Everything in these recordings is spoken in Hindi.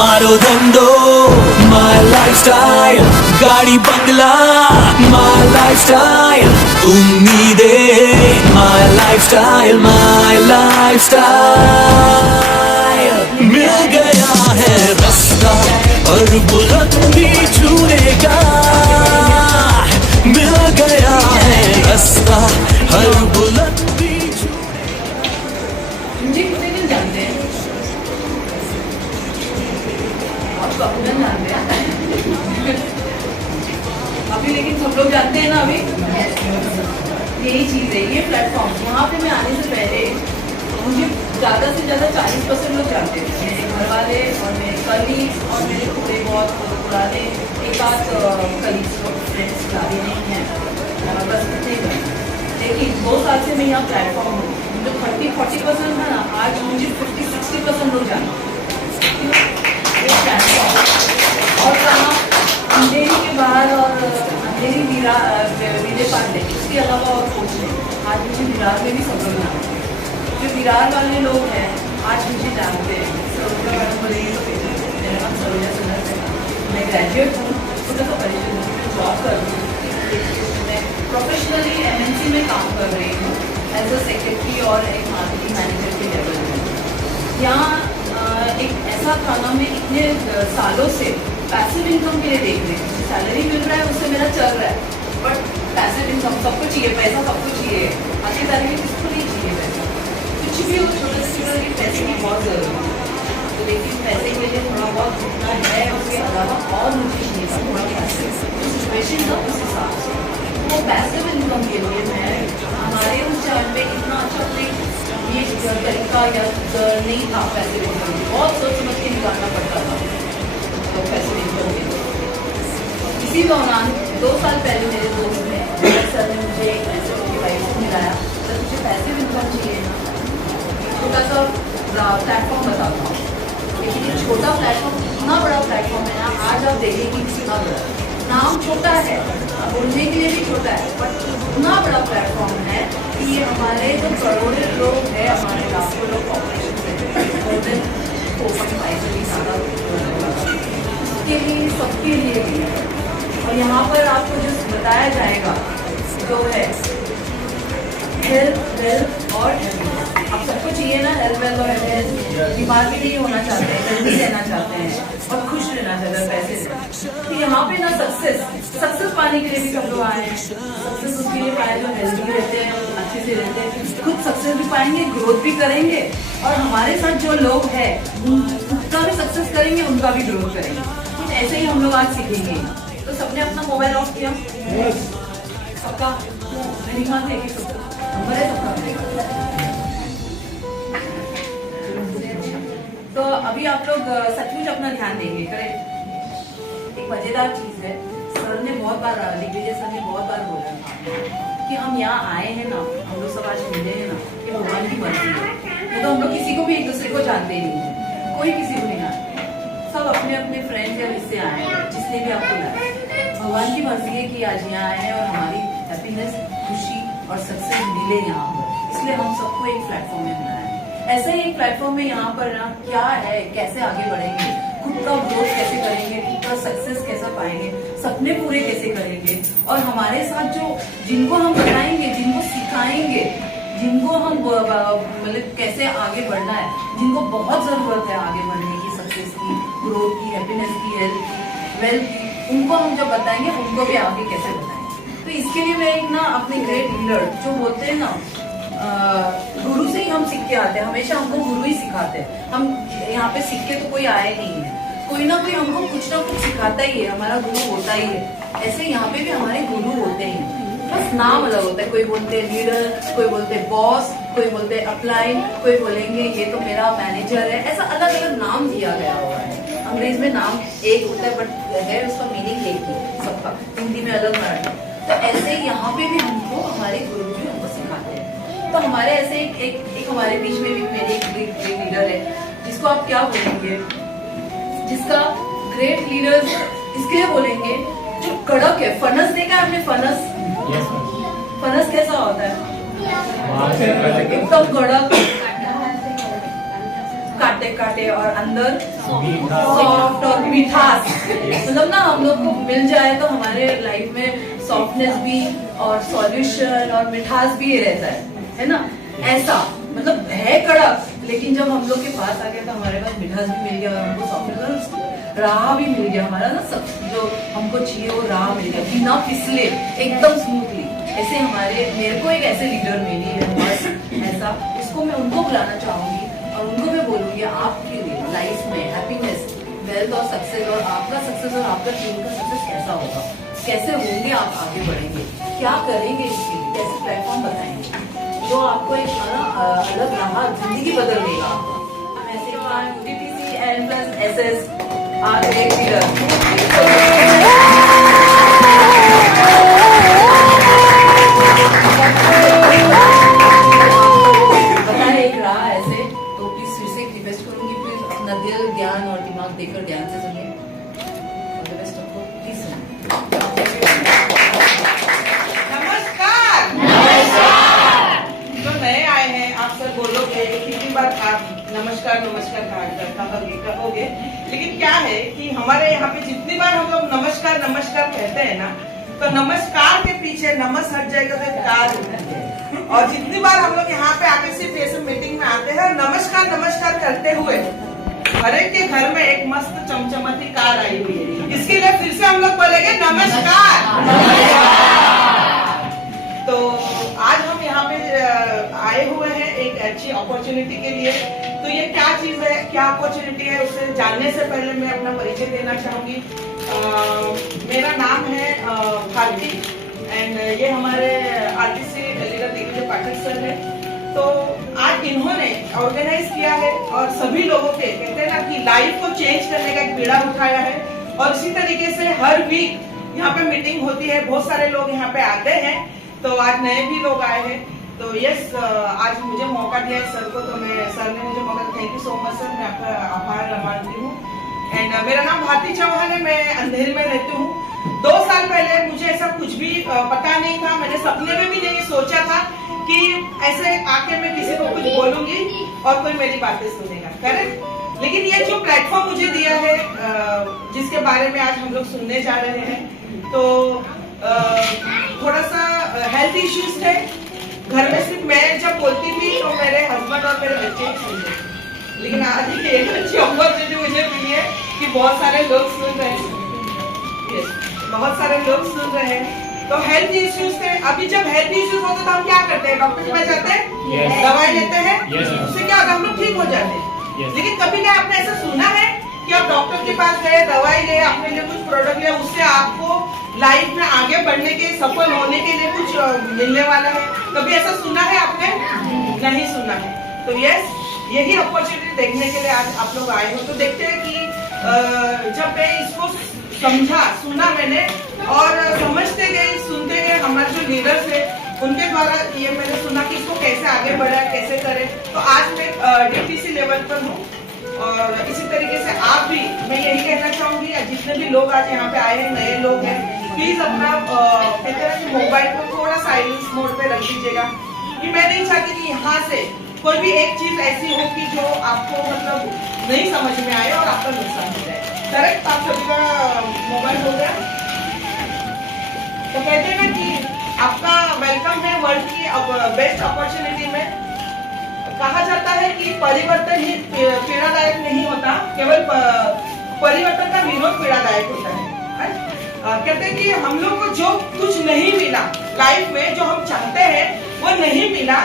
मारो धंधो माय लाइफस्टाइल, गाड़ी बंगला माय लाइफस्टाइल, उम्मीदें माय लाइफस्टाइल, माय लाइफस्टाइल। मिल गया है रास्ता और बुलंदी छूने का, मिल गया है रास्ता हर बुलंदी छूने जानते हैं अभी, लेकिन सब लोग जानते हैं ना अभी। यही चीज है, ये प्लेटफॉर्म। यहाँ पे मैं आने से पहले मुझे ज़्यादा से ज़्यादा 40% लोग जानते थे, मेरे घर वाले और मेरे कलीग्स और मेरे थोड़े बहुत पुराने एक आध कलीग्स लोग, फ्रेंड्स ज़्यादा नहीं हैं, बस इतने ही। लेकिन 2 साल से मैं यहाँ प्लेटफॉर्म हूँ, जो 30-40% है ना, आज मुझे 50-60% लोग जानते हैं। और कहाँ अंधेरी के बाहर और अंधेरी विले पांडे, इसके अलावा और कुछ नहीं। आज मुझे विरार में भी सब लोग जानते हैं। जो विरार वाले लोग हैं आज मुझे जानते हैं। मेरा नाम सरोजा सुंदर है, मैं ग्रेजुएट हूँ, छोटा सा परिचय में जॉब कर रही हूँ। मैं प्रोफेशनली MNC में काम कर रही हूँ एज अ सेक्रेटरी और एक मार्केटिंग मैनेजर के लेवल में। यहाँ एक ऐसा खाना में इतने सालों से पैसिव इनकम के लिए देख रहे हैं। सैलरी मिल रहा है, उससे मेरा चल रहा है, बट पैसिव इनकम सबको चाहिए, पैसा सबको चाहिए। आज की तारीख में किसको नहीं चाहिए पैसा? कुछ भी हो, छोटे से छोटे पैसे की बहुत जरूरत है। तो लेकिन पैसे के लिए थोड़ा बहुत घूमना है, उसके अलावा और मुझे चाहिए था थोड़ा पैसे, सिचुएशन था उस हिसाब से। वो पैसिव इनकम के लिए मैं हमारे उस टाइम पे इतना अच्छा ये तरीका या नहीं था पैसिव इनकम, बहुत सोच समझ के निकालना पड़ता था तो पैसिव इनकम के लिए। इसी दौरान 2 साल पहले मेरे दोस्त ने सर ने मुझे एक ऐसे डिवाइस मिलाया, तो मुझे पैसिव इनकम चाहिए ना, छोटा सा प्लेटफॉर्म बताता हूँ। लेकिन ये छोटा प्लेटफॉर्म इतना बड़ा प्लेटफॉर्म है ना, आज आप देखेंगे कितना बड़ा। नाम छोटा है, बोलने के लिए भी छोटा है, बट इतना बड़ा प्लेटफॉर्म है कि ये हमारे जो करोड़ों लोग हैं, हमारे लाखों लोग पॉपुलेशन से 4.5 से भी ज़्यादा उसके लिए, सबके लिए भी है। और यहाँ पर आपको जो बताया जाएगा जो है हेल्थ, वेल्थ और आप सबको चाहिए ना, हेल्थ, वेल्थ और हेल्थ। बीमार भी नहीं होना चाहते हैं, हेल्थी रहना चाहते हैं और खुश रहना चाहते हैं पैसे से। तो यहाँ पे ना सक्सेस पाने के लिए भी सब लोग आए हैं। सक्सेस उसके लिए पाए जो हेल्थी रहते हैं, अच्छे से रहते हैं, खुद सक्सेस भी पाएंगे, ग्रोथ भी करेंगे, और हमारे साथ जो लोग हैं उनका भी सक्सेस करेंगे, उनका भी ग्रोथ करेंगे। कुछ ऐसे ही हम लोग आज सीखेंगे। तो सबने अपना मोबाइल ऑफ किया? सबका मेरी बात है कि नंबर है सबका। तो अभी आप लोग सचमुच अपना ध्यान देंगे, करेक्ट? एक मजेदार चीज है, सर ने बहुत बार, दिग्विजय सर ने बहुत बार बोला कि हम यहाँ आए हैं ना, हम लोग सब आज मिले हैं ना, ये भगवान की मर्जी है। तो हम लोग किसी को भी एक दूसरे को जानते ही नहीं है, कोई किसी को नहीं जानते, सब अपने अपने फ्रेंड्स या इससे आए हैं, जिसने भी आपको लाया। भगवान की मर्जी है कि आज यहाँ आए हैं और हमारी हैप्पीनेस, खुशी और सक्सेस मिले यहाँ पर, इसलिए हम सबको एक प्लेटफॉर्म में मिला है। ऐसे ही एक प्लेटफॉर्म में यहाँ पर ना क्या है, कैसे आगे बढ़ेंगे, खुद का ग्रोथ कैसे करेंगे, खुद का सक्सेस कैसे पाएंगे, सपने पूरे कैसे करेंगे, और हमारे साथ जो जिनको हम बताएंगे, जिनको सिखाएंगे, जिनको हम मतलब कैसे आगे बढ़ना है, जिनको बहुत जरूरत है आगे बढ़ने की, सक्सेस की, ग्रोथ की, हैप्पीनेस की, हेल्थ की, वेल्थ की, उनको हम जब बताएंगे उनको भी आगे कैसे बताएंगे। तो इसके लिए मैं एक ना अपने ग्रेट लीडर जो बोलते हैं ना, गुरु से ही हम सीख के आते हैं, हमेशा हमको गुरु ही सिखाते हैं। हम यहाँ पे सीख के तो कोई आए नहीं है, कोई ना कोई हमको कुछ ना कुछ सिखाता ही है, हमारा गुरु होता ही है। ऐसे यहाँ पे भी हमारे गुरु होते ही हैं, बस नाम अलग होता है। कोई बोलते हैं लीडर, कोई बोलते हैं बॉस, कोई बोलते हैं अपलाइन, कोई बोलेंगे ये तो मेरा मैनेजर है। ऐसा अलग अलग नाम दिया गया हुआ है। अंग्रेज में नाम एक होता है, बट है उसका मीनिंग एक ही सबका, हिंदी में अलग, मराठी। तो ऐसे यहाँ पे भी हमको हमारे गुरु जी हमको सिखाते हैं। तो हमारे ऐसे एक हमारे बीच में भी मेरे एक लीडर है, जिसको आप क्या बोलेंगे, जिसका ग्रेट लीडर इसके लिए बोलेंगे जो कड़क है। फनस देखा है आपने? फनस फनस कैसा होता है? एकदम कड़क, काटे काटे और अंदर सॉफ्ट और मिठास। मतलब ना हम लोग को मिल जाए तो हमारे लाइफ में सॉफ्टनेस भी और सॉल्यूशन और मिठास भी रहता है ना। ऐसा मतलब है कड़क, लेकिन जब हम लोग के पास आ गया तो हमारे पास मिठास भी मिल गया और हमको सॉफ्टनेस राह भी मिल गया। हमारा ना सब जो हमको चाहिए वो राह मिल गया, बिना फिसले एकदम स्मूथली। ऐसे मेरे को एक ऐसे लीडर मिली है बस ऐसा, इसको मैं उनको बुलाना चाहूंगी और उनको मैं बोलूंगी आपकी लाइफ में हैप्पीनेस, वेल्थ और सक्सेस, और आपका सक्सेस और आपका टीम का सक्सेस कैसा होगा, कैसे होंगे आप आगे बढ़ेंगे, क्या करेंगे इसके लिए, कैसे प्लेटफॉर्म बताएंगे जो आपको एक अलग राह जिंदगी बदल देगा। हम ऐसे UTTC एंड प्लस SS आज एक लीडर बताए एक राह ऐसे, तो प्लीज फिर से रिक्वेस्ट करूंगी, प्लीज अपना दिल ज्ञान और दिमाग देकर ध्यान से सुनिए। प्लीज नमस्कार। जो नए आए हैं आप सब बोलोगे कितनी बार आप नमस्कार नमस्कार कहोगे, लेकिन क्या है कि हमारे यहाँ पे जितनी बार हम लोग नमस्कार नमस्कार कहते हैं ना, तो नमस्कार के पीछे नमस हट जाएगा तो कार हो जाएगा। और जितनी बार हम लोग यहाँ पे आके सिर्फ ऐसे मीटिंग में आते हैं नमस्कार नमस्कार करते हुए, हर एक के घर में एक मस्त चमचमाती कार आई हुई है। इसके लिए फिर से हम लोग बोलेंगे नमस्कार। तो आज हम यहाँ पे आए हुए हैं एक अच्छी अपॉर्चुनिटी के लिए। तो ये क्या चीज है, क्या अपॉर्चुनिटी है, उससे जानने से पहले मैं अपना परिचय देना चाहूंगी। मेरा नाम है भारती एंड ये हमारे आरटीसी लीडर दिग्विजय पाठक सर है। तो आज इन्होंने ऑर्गेनाइज किया है और सभी लोगों के कहते हैं ना कि लाइफ को चेंज करने का एक बीड़ा उठाया है। और इसी तरीके से हर वीक यहाँ पे मीटिंग होती है, बहुत सारे लोग यहाँ पे आते हैं। तो आज नए भी लोग आए हैं। तो यस, आज मुझे मौका दिया है सर को, तो सर ने मुझे मौका, thank you so much sir, मैं आपका आभार मानती हूँ। एंड मेरा नाम भारती चौहान है, मैं अंधेरी में रहती हूँ। 2 साल पहले मुझे ऐसा कुछ भी पता नहीं था, मैंने सपने में भी नहीं सोचा था कि ऐसे आके मैं किसी को कुछ बोलूंगी और कोई मेरी बातें सुनेगा, करेक्ट। लेकिन ये जो प्लेटफॉर्म मुझे दिया है, जिसके बारे में आज हम लोग सुनने जा रहे हैं, तो थोड़ा सा हेल्थ इश्यूज थे घर में। सिर्फ मैं जब बोलती थी तो मेरे हस्बैंड और मेरे बच्चे ही सुनते, लेकिन आज ही एक अच्छी अपॉर्चुनिटी मुझे मिली है कि बहुत सारे लोग सुन रहे हैं। बहुत सारे लोग सुन रहे हैं। तो हेल्थ इश्यूज थे। अभी जब हेल्थ इश्यूज होते तो हम क्या करते हैं, डॉक्टर के पास जाते हैं, दवाई लेते हैं, उससे क्या होता है, हम लोग ठीक हो जाते हैं। लेकिन कभी क्या आपने ऐसा सुना है कि आप डॉक्टर के पास गए, दवाई ले, अपने लिए कुछ प्रोडक्ट लिया, उससे आपको लाइफ में आगे बढ़ने के, सफल होने के लिए कुछ मिलने वाला है? कभी ऐसा सुना है आपने? नहीं सुना है। तो यस, यही अपॉर्चुनिटी देखने के लिए आज आप लोग आए हो। तो देखते हैं कि जब मैं इसको सुना मैंने और समझते गए, सुनते गए, हमारे जो लीडर्स है उनके द्वारा ये मैंने सुना कि इसको कैसे आगे बढ़ा, कैसे करें। तो आज मैं DTC लेवल पर हूँ और इसी तरीके से आप भी, मैं यही कहना चाहूंगी, जितने भी लोग आज यहाँ पे आए हैं, नए लोग हैं, प्लीज अपना कहते हैं मोबाइल को थोड़ा साइलेंस मोड पे रख दीजिएगा। कि मैं नहीं चाहती कि यहाँ से कोई भी एक चीज ऐसी हो कि जो आपको मतलब नहीं समझ में आए और आपका नुकसान हो जाए। करेक्ट, आप सभी का मोबाइल हो गया। तो कहते हैं ना कि आपका वेलकम है वर्ल्ड की बेस्ट अपॉर्चुनिटी में। कहा जाता है कि परिवर्तन ही पीड़ादायक नहीं होता, केवल परिवर्तन का विरोध पीड़ादायक होता है। कहते हैं कि हम लोग को जो कुछ नहीं मिला लाइफ में, जो हम चाहते हैं वो नहीं मिला,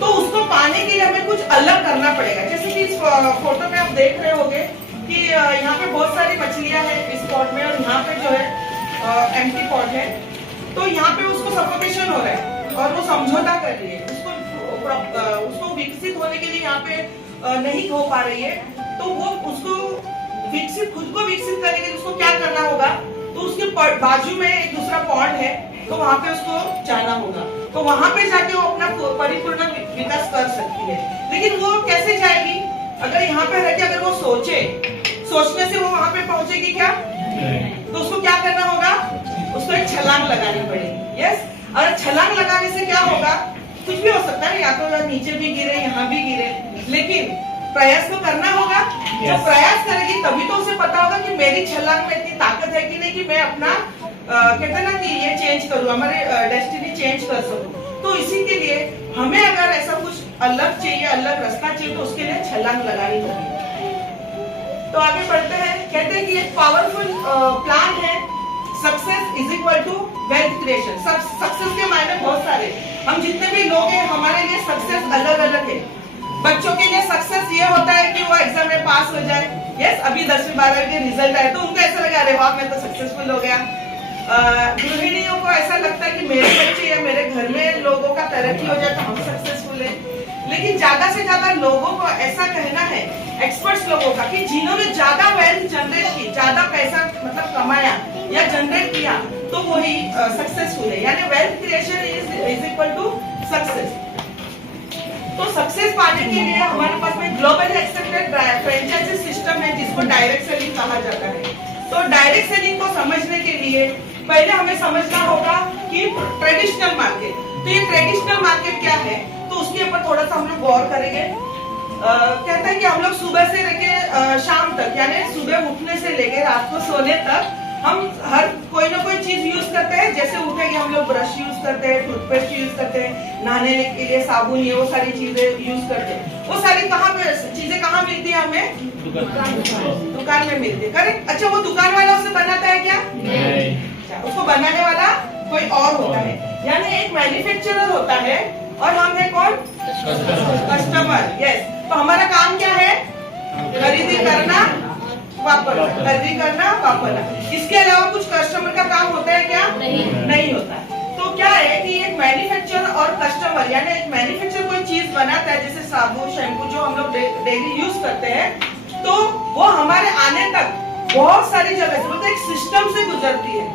तो उसको पाने के लिए हमें कुछ अलग करना पड़ेगा। जैसे कि इस फोटो में आप देख रहे होंगे कि यहाँ पे बहुत सारी मछलियां हैं इस पॉट में, और यहाँ पे जो है एम्प्टी पॉट है। तो यहाँ पे उसको सफोकेशन हो रहा है और वो समझौता कर रही है, उसको विकसित होने के लिए यहाँ पे नहीं हो पा रही है। तो वो उसको खुद को विकसित करने के लिए उसको क्या करना होगा, तो उसके बाजू में एक दूसरा पॉन्ड है, तो वहां पे उसको जाना होगा। तो वहां पे जाके वो अपना परिपूर्ण विकास कर सकती है। लेकिन वो कैसे जाएगी? अगर यहाँ पे रह के अगर वो सोचने से वो वहां पे पहुंचेगी क्या? तो उसको क्या करना होगा? उसको एक छलांग लगानी पड़ेगी। यस, और छलांग लगाने से क्या होगा? कुछ भी हो सकता है, या तो नीचे भी गिरे, यहाँ भी गिरे, लेकिन प्रयास तो करना होगा। जब प्रयास करेगी तभी तो उसे पता होगा कि मेरी छलांग में इतनी ताकत है कि नहीं कि मैं अपना कहते हैं ना कि ये चेंज करूँ, हमारे डेस्टिनी चेंज कर सकूं। तो इसी के लिए हमें अगर ऐसा कुछ अलग चाहिए, अलग रास्ता चाहिए, तो उसके लिए छलांग लगानी होगी। तो आगे बढ़ते हैं। कहते हैं कि एक पावरफुल प्लान है, success is equal to wealth creation. Success के मायने बहुत सारे, हम जितने भी लोग हैं हमारे लिए सक्सेस अलग अलग है। बच्चों के लिए सक्सेस ये होता है कि वो एग्जाम में पास हो जाए। यस, अभी 10वीं 12वीं के रिजल्ट आए तो उनको ऐसा लगा, अरे वाह मैं तो सक्सेसफुल हो गया। गृहिणियों को ऐसा लगता है कि मेरे बच्चे या मेरे घर में लोगों का तरक्की हो जाए तो हम सक्सेसफुल है। लेकिन ज्यादा से ज्यादा लोगों को ऐसा कहना है, एक्सपर्ट्स लोगों का, कि जिन्होंने ज्यादा वेल्थ जनरेट की, ज्यादा पैसा मतलब कमाया या जनरेट किया, तो वही सक्सेसफुल है। यानी wealth creation is equal to success. तो सक्सेस पाने के लिए हमारे पास में ग्लोबल एक्सेप्टेड फ्रेंचाइजी सिस्टम है, जिसको डायरेक्ट सेलिंग कहा जाता है। तो डायरेक्ट सेलिंग को समझने के लिए पहले हमें समझना होगा कि ट्रेडिशनल मार्केट, तो ये ट्रेडिशनल मार्केट क्या है, तो उसके ऊपर थोड़ा सा हम लोग गौर करेंगे। कहते हैं कि हम लोग सुबह से लेके शाम तक, यानी सुबह उठने से लेके रात को सोने तक हम हर कोई ना कोई चीज यूज करते हैं। जैसे उठेंगे हम लोग ब्रश यूज करते हैं, टूथपेस्ट यूज करते हैं, नहाने के लिए साबुन, ये वो सारी चीजें यूज करते हैं। वो सारी चीजें कहाँ मिलती है हमें? दुकान में मिलती है। करेक्ट। अच्छा, वो दुकान वाला उसे बनाता है क्या? नहीं। उसको बनाने वाला कोई और होता है। यानी एक मैन्युफैक्चरर होता है और हम है कौन? कस्टमर। यस। तो हमारा काम क्या है? खरीदी करना, वापरना, खरीदी करना, वापरना। इसके अलावा कुछ कस्टमर का काम होता है क्या? नहीं होता है। तो क्या है कि एक मैन्युफैक्चरर और कस्टमर, यानी एक मैन्युफैक्चरर कोई चीज बनाता है, जैसे साबुन, शैम्पू जो हम लोग डेली यूज करते हैं, तो वो हमारे आने तक बहुत सारी जगह से, मतलब एक सिस्टम से गुजरती है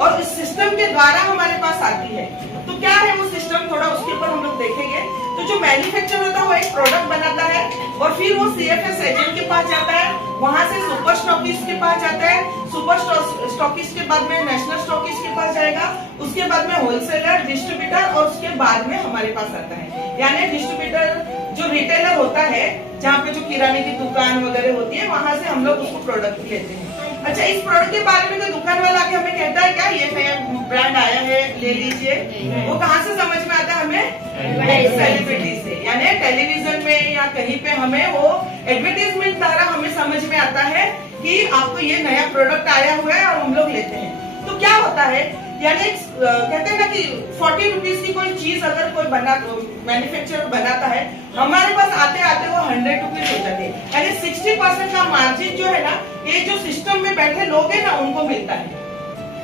और इस सिस्टम के द्वारा हमारे पास आती है। तो क्या है वो सिस्टम, थोड़ा उसके ऊपर हम लोग देखेंगे। तो जो मैन्युफैक्चरर होता है वो एक प्रोडक्ट बनाता है और फिर वो CFS एजेंट के पास जाता है, वहां से सुपर स्टॉकिस्ट के पास जाता है, सुपर स्टॉकिस्ट के बाद में नेशनल स्टॉकिस्ट के पास जाएगा, उसके बाद में होलसेलर, डिस्ट्रीब्यूटर और उसके बाद में हमारे पास आता है। यानी डिस्ट्रीब्यूटर जो रिटेलर होता है, जहाँ पे जो किराने की दुकान वगैरह होती है, वहां से हम लोग उसको प्रोडक्ट लेते हैं। अच्छा, इस प्रोडक्ट के बारे में कोई दुकान वाला आके हमें कहता है क्या, ये नया ब्रांड आया है ले लीजिए? वो कहाँ से समझ में आता है हमें? सेलिब्रिटी से। यानी टेलीविजन में या कहीं पे हमें वो एडवर्टाइजमेंट द्वारा हमें समझ में आता है कि आपको ये नया प्रोडक्ट आया हुआ है और हम लोग लेते हैं। तो क्या होता है, यानी कहते हैं ना कि 40 रुपीज की कोई चीज अगर कोई मैन्युफैक्चरर बनाता है, हमारे पास आते आते वो 100 रुपीज हो जाते हैं। यानी 60% का मार्जिन जो है ना, ये जो सिस्टम में बैठे लोग हैं ना, उनको मिलता है।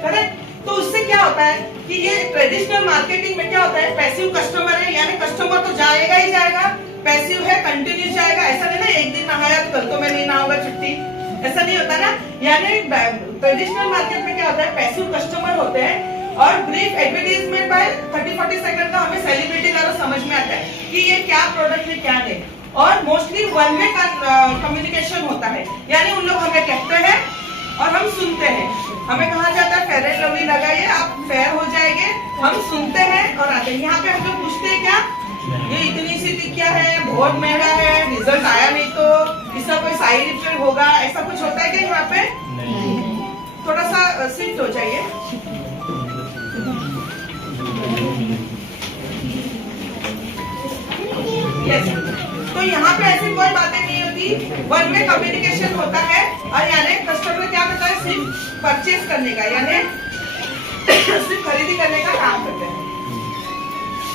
करेक्ट। तो उससे क्या होता है कि ये ट्रेडिशनल मार्केटिंग में क्या होता है, पैसिव कस्टमर है, यानी कस्टमर तो जाएगा ही जाएगा, पैसिव है, कंटिन्यूस जाएगा। ऐसा नहीं ना एक दिन नहाया तो कल तो मैं नहीं नहाऊंगा, छुट्टी, ऐसा नहीं होता ना। यानी ट्रेडिशनल मार्केट में क्या होता है, पैसिव कस्टमर होते हैं और ब्रीफ एडवर्टाइजमेंट बाय 30-40 सेकंड का हमें सेलिब्रिटी द्वारा समझ में आता है कि ये क्या प्रोडक्ट है क्या नहीं। और मोस्टली वन वे का कम्युनिकेशन होता है, यानी उन लोग हमें कहते हैं और हम सुनते हैं। हमें कहा जाता है फेयर एंड लवली लगाइए, आप फेयर हो जाएंगे, हम सुनते हैं और आते हैं। यहाँ पे हम लोग पूछते हैं क्या, ये इतनी सी टिकिया है, बहुत महंगा है, रिजल्ट आया नहीं तो इसका कोई साइड इफेक्ट होगा, ऐसा कुछ होता है क्या यहाँ पे? नहीं। थोड़ा सा शिफ्ट हो जाइए। यस। तो यहाँ पे ऐसी कोई बातें नहीं होती, वन वे कम्युनिकेशन होता है। और यानी कस्टमर क्या करता है, सिर्फ परचेज करने का, यानी सिर्फ खरीदी करने का काम करते हैं।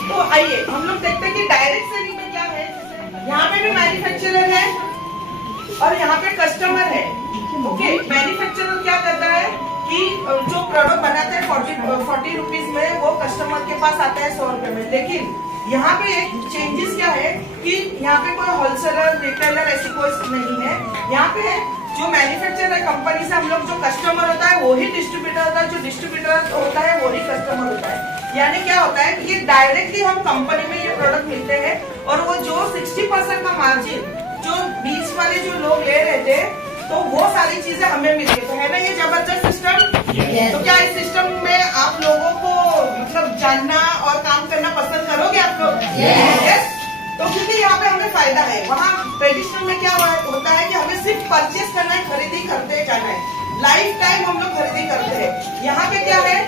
तो आइए हम लोग देखते हैं कि डायरेक्ट सेलिंग में क्या है। यहाँ पे भी मैन्युफैक्चरर है और यहाँ पे कस्टमर है। ओके, मैन्युफैक्चरर क्या करता है कि जो प्रोडक्ट बनाते हैं 40 रुपीज में, वो कस्टमर के पास आता है 100 रुपए में। लेकिन यहाँ पे एक चेंजेस क्या है कि यहाँ पे कोई होलसेलर, रिटेलर ऐसी कोई नहीं है। यहाँ पे जो मैन्युफैक्चरर है कंपनी से, हम लोग जो कस्टमर होता है वो ही डिस्ट्रीब्यूटर होता है, जो डिस्ट्रीब्यूटर होता है वो ही कस्टमर होता है। यानी क्या होता है कि ये डायरेक्टली हम कंपनी में ये प्रोडक्ट मिलते हैं और वो जो 60% का मार्जिन जो बीच वाले जो लोग ले रहे थे, तो वो सारी चीजें हमें मिलती है। ना ये जबरदस्त सिस्टम। तो क्या इस सिस्टम में आप लोगों को मतलब जानना और काम करना पसंद करोगे आप लोग? यस। तो क्योंकि यहाँ पे हमें फायदा है। वहाँ ट्रेडिशनल में क्या होता है कि हमें सिर्फ परचेस करना है, खरीदी करते जाना है, लाइफ टाइम हम लोग खरीदी करते हैं। यहाँ पे क्या है,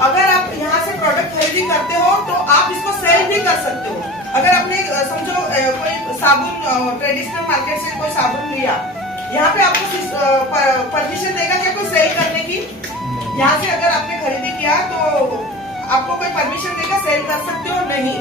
अगर आप यहाँ से प्रोडक्ट खरीदी करते हो तो आप इसको सेल भी कर सकते हो। अगर आपने समझो कोई साबुन ट्रेडिशनल मार्केट से कोई साबुन लिया, यहाँ पे आपको परमिशन देगा क्या कोई सेल करने की? यहाँ से अगर आपने खरीदी किया तो आपको कोई परमिशन देगा सेल कर सकते हो? नहीं।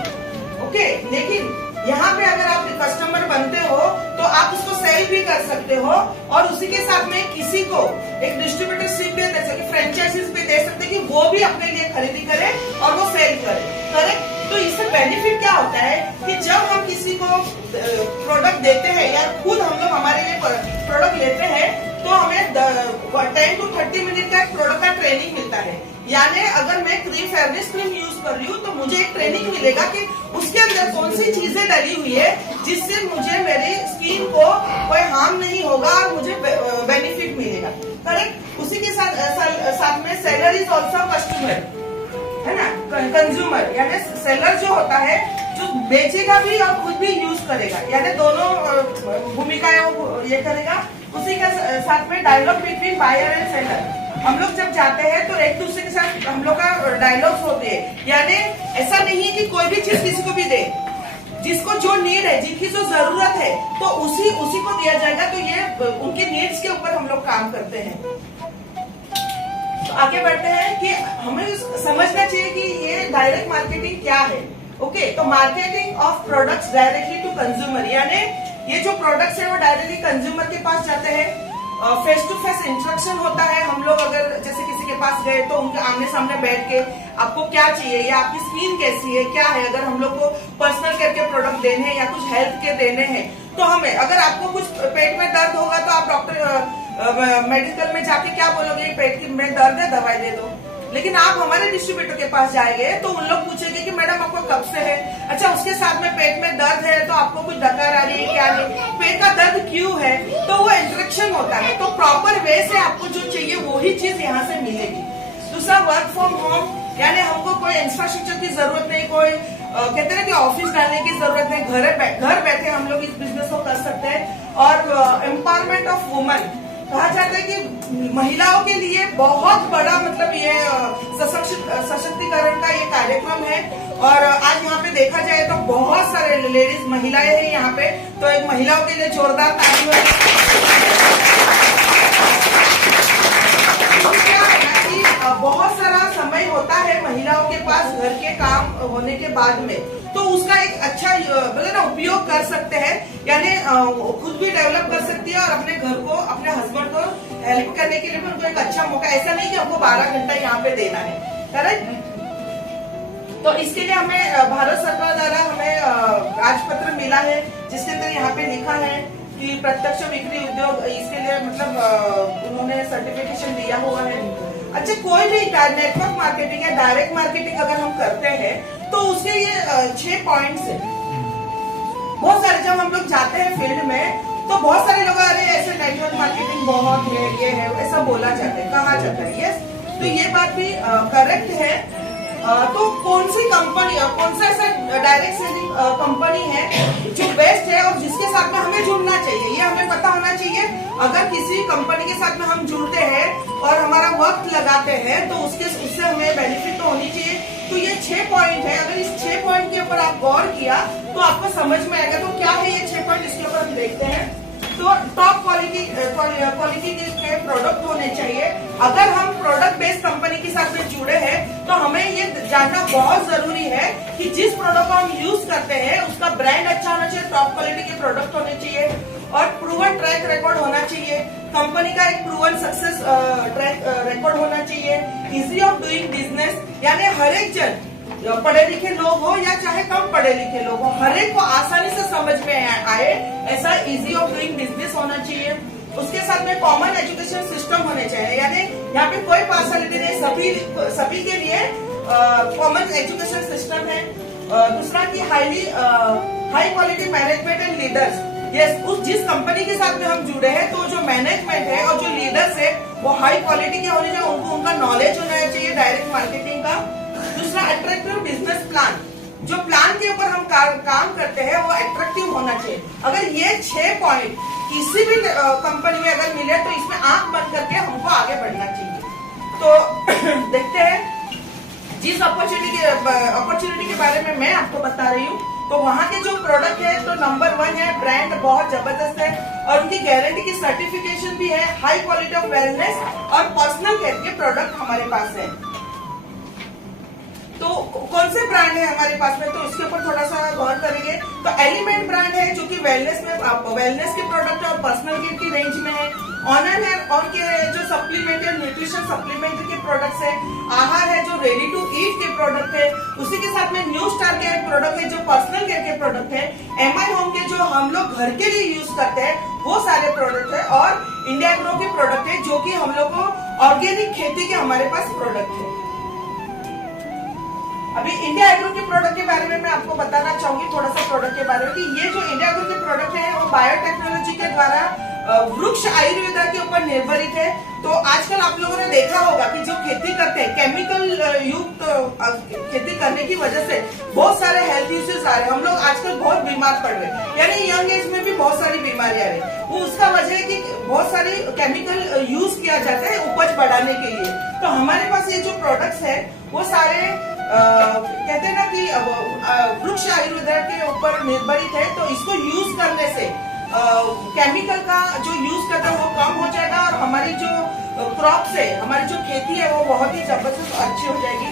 ओके, लेकिन यहाँ पे अगर आप कस्टमर बनते हो तो आप उसको सेल भी कर सकते हो और उसी के साथ में किसी को एक डिस्ट्रीब्यूटरशिप भी दे सकते, फ्रेंचाइजीज भी दे सकते कि वो भी अपने लिए खरीदी करे और वो सेल करे। करेक्ट? तो इससे बेनिफिट क्या होता है कि जब हम किसी को प्रोडक्ट देते हैं या खुद हम लोग हमारे लिए प्रोडक्ट लेते हैं तो हमें 10 to 30 मिनट का प्रोडक्ट का ट्रेनिंग मिलता है। यानी अगर मैं क्रीम फेयरनेस क्रीम यूज कर रही हूँ तो मुझे एक ट्रेनिंग मिलेगा कि उसके अंदर कौन सी चीजें डली हुई है जिससे मुझे मेरी स्किन को कोई हार्म नहीं होगा और मुझे बेनिफिट मिलेगा। करेक्ट? उसी के साथ में सेलर इज ऑल्सो कस्टमर, है ना, कंज्यूमर। यानी सेलर जो होता है जो बेचेगा भी और खुद भी यूज करेगा, यानी दोनों भूमिकाएं ये करेगा। उसी के साथ में dialogue between buyer and seller. हम लोग जब जाते हैं तो एक दूसरे के साथ हम लोग का डायलॉग्स होते हैं। यानी ऐसा नहीं है कि कोई भी चीज किसी को भी दे, जिसको जो नीड है, जिनकी जो जरूरत है तो उसी को दिया जाएगा। तो ये उनकी नीड्स के ऊपर हम लोग काम करते हैं। तो आगे बढ़ते हैं कि हमें समझना चाहिए कि ये डायरेक्ट मार्केटिंग क्या है। ओके, तो marketing of products directly to consumer, यानी ये जो प्रोडक्ट्स है वो डायरेक्टली कंज्यूमर के पास जाते हैं। फेस टू फेस इंस्ट्रक्शन होता है। हम लोग अगर जैसे किसी के पास गए तो उनके आमने सामने बैठ के आपको क्या चाहिए या आपकी स्किन कैसी है, क्या है, अगर हम लोग को पर्सनल केयर के प्रोडक्ट देने हैं या कुछ हेल्थ के देने हैं तो हमें, अगर आपको कुछ पेट में दर्द होगा तो आप डॉक्टर मेडिकल में जाके क्या बोलोगे, पेट में दर्द है दवाई दे दो। लेकिन आप हमारे डिस्ट्रीब्यूटर के पास जाएंगे तो उन लोग पूछेंगे कि मैडम आपको कब से है, अच्छा उसके साथ में पेट में दर्द है तो आपको कुछ डकार आ रही है, क्या नहीं, पेट का दर्द क्यों है, तो वो इंस्ट्रक्शन होता है। तो प्रॉपर वे से आपको जो चाहिए वही चीज यहाँ से मिलेगी। दूसरा, वर्क फ्रॉम होम, यानी हमको कोई इंफ्रास्ट्रक्चर की जरूरत नहीं, कोई कहते हैं कि ऑफिस डालने की जरूरत नहीं, घर बैठे हम लोग इस बिजनेस को कर सकते हैं। और एम्पावरमेंट ऑफ वुमन, कहा जाता है कि महिलाओं के लिए बहुत बड़ा मतलब ये सशक्तिकरण का ये कार्यक्रम है। और आज यहाँ पे देखा जाए तो बहुत सारे लेडीज महिलाएं हैं यहाँ पे, तो एक महिलाओं के लिए जोरदार ताली हो। क्या है ना कि बहुत सारा समय होता है महिलाओं के पास घर के काम होने के बाद में, तो उसका एक अच्छा बोले ना उपयोग कर सकते हैं। यानी खुद भी डेवलप कर सकती है और अपने घर को, अपने हस्बैंड को हेल्प करने के लिए भी उनको एक अच्छा मौका। ऐसा नहीं कि हमको 12 घंटा यहाँ पे देना है। करेक्ट? तो इसके लिए हमें भारत सरकार द्वारा हमें राजपत्र मिला है जिसके अंदर यहाँ पे लिखा है कि प्रत्यक्ष बिक्री उद्योग, इसके लिए मतलब उन्होंने सर्टिफिकेशन दिया हुआ है। अच्छा, कोई भी नेटवर्क मार्केटिंग या डायरेक्ट मार्केटिंग अगर हम करते हैं तो उसके ये 6 पॉइंट्स है। बहुत सारे जब हम लोग जाते हैं फील्ड में तो बहुत सारे लोग अरे ऐसे नेटवर्क मार्केटिंग बहुत है, ये है, ऐसा बोला जाता है, कहा जाता है। यस, तो ये बात भी करेक्ट है। तो कौन सी कंपनी, कौन सा ऐसा डायरेक्ट सेलिंग कंपनी है जो बेस्ट है और जिसके साथ में हमें जुड़ना चाहिए, ये हमें पता होना चाहिए। अगर किसी कंपनी के साथ में हम जुड़ते हैं और हमारा वक्त लगाते हैं तो उससे हमें बेनिफिट तो होनी चाहिए। तो ये 6 पॉइंट है। अगर इस 6 पॉइंट के ऊपर आप गौर किया तो आपको समझ में आएगा। तो क्या है ये 6 पॉइंट, इसके ऊपर हम देखते हैं। तो टॉप क्वालिटी के प्रोडक्ट होने चाहिए। अगर हम प्रोडक्ट बेस्ड कंपनी के साथ में जुड़े हैं तो हमें ये जानना बहुत जरूरी है कि जिस प्रोडक्ट को हम यूज करते हैं उसका ब्रांड अच्छा होना चाहिए, टॉप क्वालिटी के प्रोडक्ट होने चाहिए और प्रूवन ट्रैक रिकॉर्ड होना चाहिए। कंपनी का एक प्रूवन सक्सेस ट्रैक रिकॉर्ड होना चाहिए। इजी ऑफ डूइंग बिजनेस, यानी हर एक जन पढ़े लिखे लोग हो या चाहे कम पढ़े लिखे लोग हो, हर एक को आसानी से समझ में आए ऐसा इजी ऑफ डूइंग बिजनेस होना चाहिए। उसके साथ में कॉमन एजुकेशन सिस्टम होने चाहिए, यानी यहाँ पे कोई पार्शलिटी नहीं, सभी के लिए कॉमन एजुकेशन सिस्टम है। दूसरा की high quality management and leaders. Yes, जिस कंपनी के साथ में हम जुड़े हैं तो जो मैनेजमेंट है और जो लीडर्स है वो हाई क्वालिटी के होने चाहिए, उनको उनका नॉलेज होना चाहिए डायरेक्ट मार्केटिंग का। दूसरा, अट्रैक्टिव बिजनेस प्लान, जो प्लान के ऊपर हम काम करते हैं वो अट्रैक्टिव होना चाहिए। अगर ये 6 पॉइंट किसी भी कंपनी में अगर मिले तो इसमें आंख बंद करके हमको आगे बढ़ना चाहिए। तो देखते हैं जिस अपॉर्चुनिटी के बारे में मैं आपको बता रही हूँ, तो वहाँ के जो प्रोडक्ट है तो नंबर 1 है, ब्रांड बहुत जबरदस्त है और उनकी गारंटी की सर्टिफिकेशन भी है, हाई क्वालिटी ऑफ वेलनेस और पर्सनल केयर के प्रोडक्ट हमारे पास है। तो कौन से ब्रांड है हमारे पास में, तो इसके ऊपर थोड़ा सा गौर करेंगे। तो एलिमेंट ब्रांड है जो कि वेलनेस के प्रोडक्ट और पर्सनल केयर की रेंज में है। ऑनर है और के जो सप्लीमेंट है, न्यूट्रिशन सप्लीमेंट्री के प्रोडक्ट्स है। आहार है जो रेडी टू ईट के प्रोडक्ट है। उसी के साथ में न्यू स्टार के प्रोडक्ट है जो पर्सनल केयर के प्रोडक्ट है। एमआई होम के जो हम लोग घर के लिए यूज करते हैं वो सारे प्रोडक्ट है और इंडिया एग्रो के प्रोडक्ट है जो कि हम लोग को ऑर्गेनिक खेती के हमारे पास प्रोडक्ट है। अभी इंडिया एग्रो के प्रोडक्ट के बारे में मैं आपको बताना चाहूंगी थोड़ा सा प्रोडक्ट के बारे में कि ये जो इंडिया एग्रो के प्रोडक्ट है वो बायोटेक्नोलॉजी के द्वारा वृक्ष आयुर्वेदा के ऊपर निर्भरित है। तो आजकल आप लोगों ने देखा होगा कि जो खेती करते हैं केमिकल युक्त खेती करने की वजह से बहुत सारे हेल्थ इश्यूज आ रहे हैं। हम लोग आजकल बहुत बीमार पड़ रहे हैं, यानी यंग एज में भी बहुत सारी बीमारियां आ रही है। वो उसका वजह है कि बहुत सारी केमिकल यूज किया जाता है उपज बढ़ाने के लिए। तो हमारे पास ये जो प्रोडक्ट्स है वो सारे कहते हैं ना कि वृक्ष आयुर्वेदा के ऊपर निर्भरित है। तो इसको यूज करने से केमिकल का जो यूज करता है वो कम हो जाएगा और हमारी जो क्रॉप्स है, हमारी जो खेती है वो बहुत ही जबरदस्त अच्छी हो जाएगी।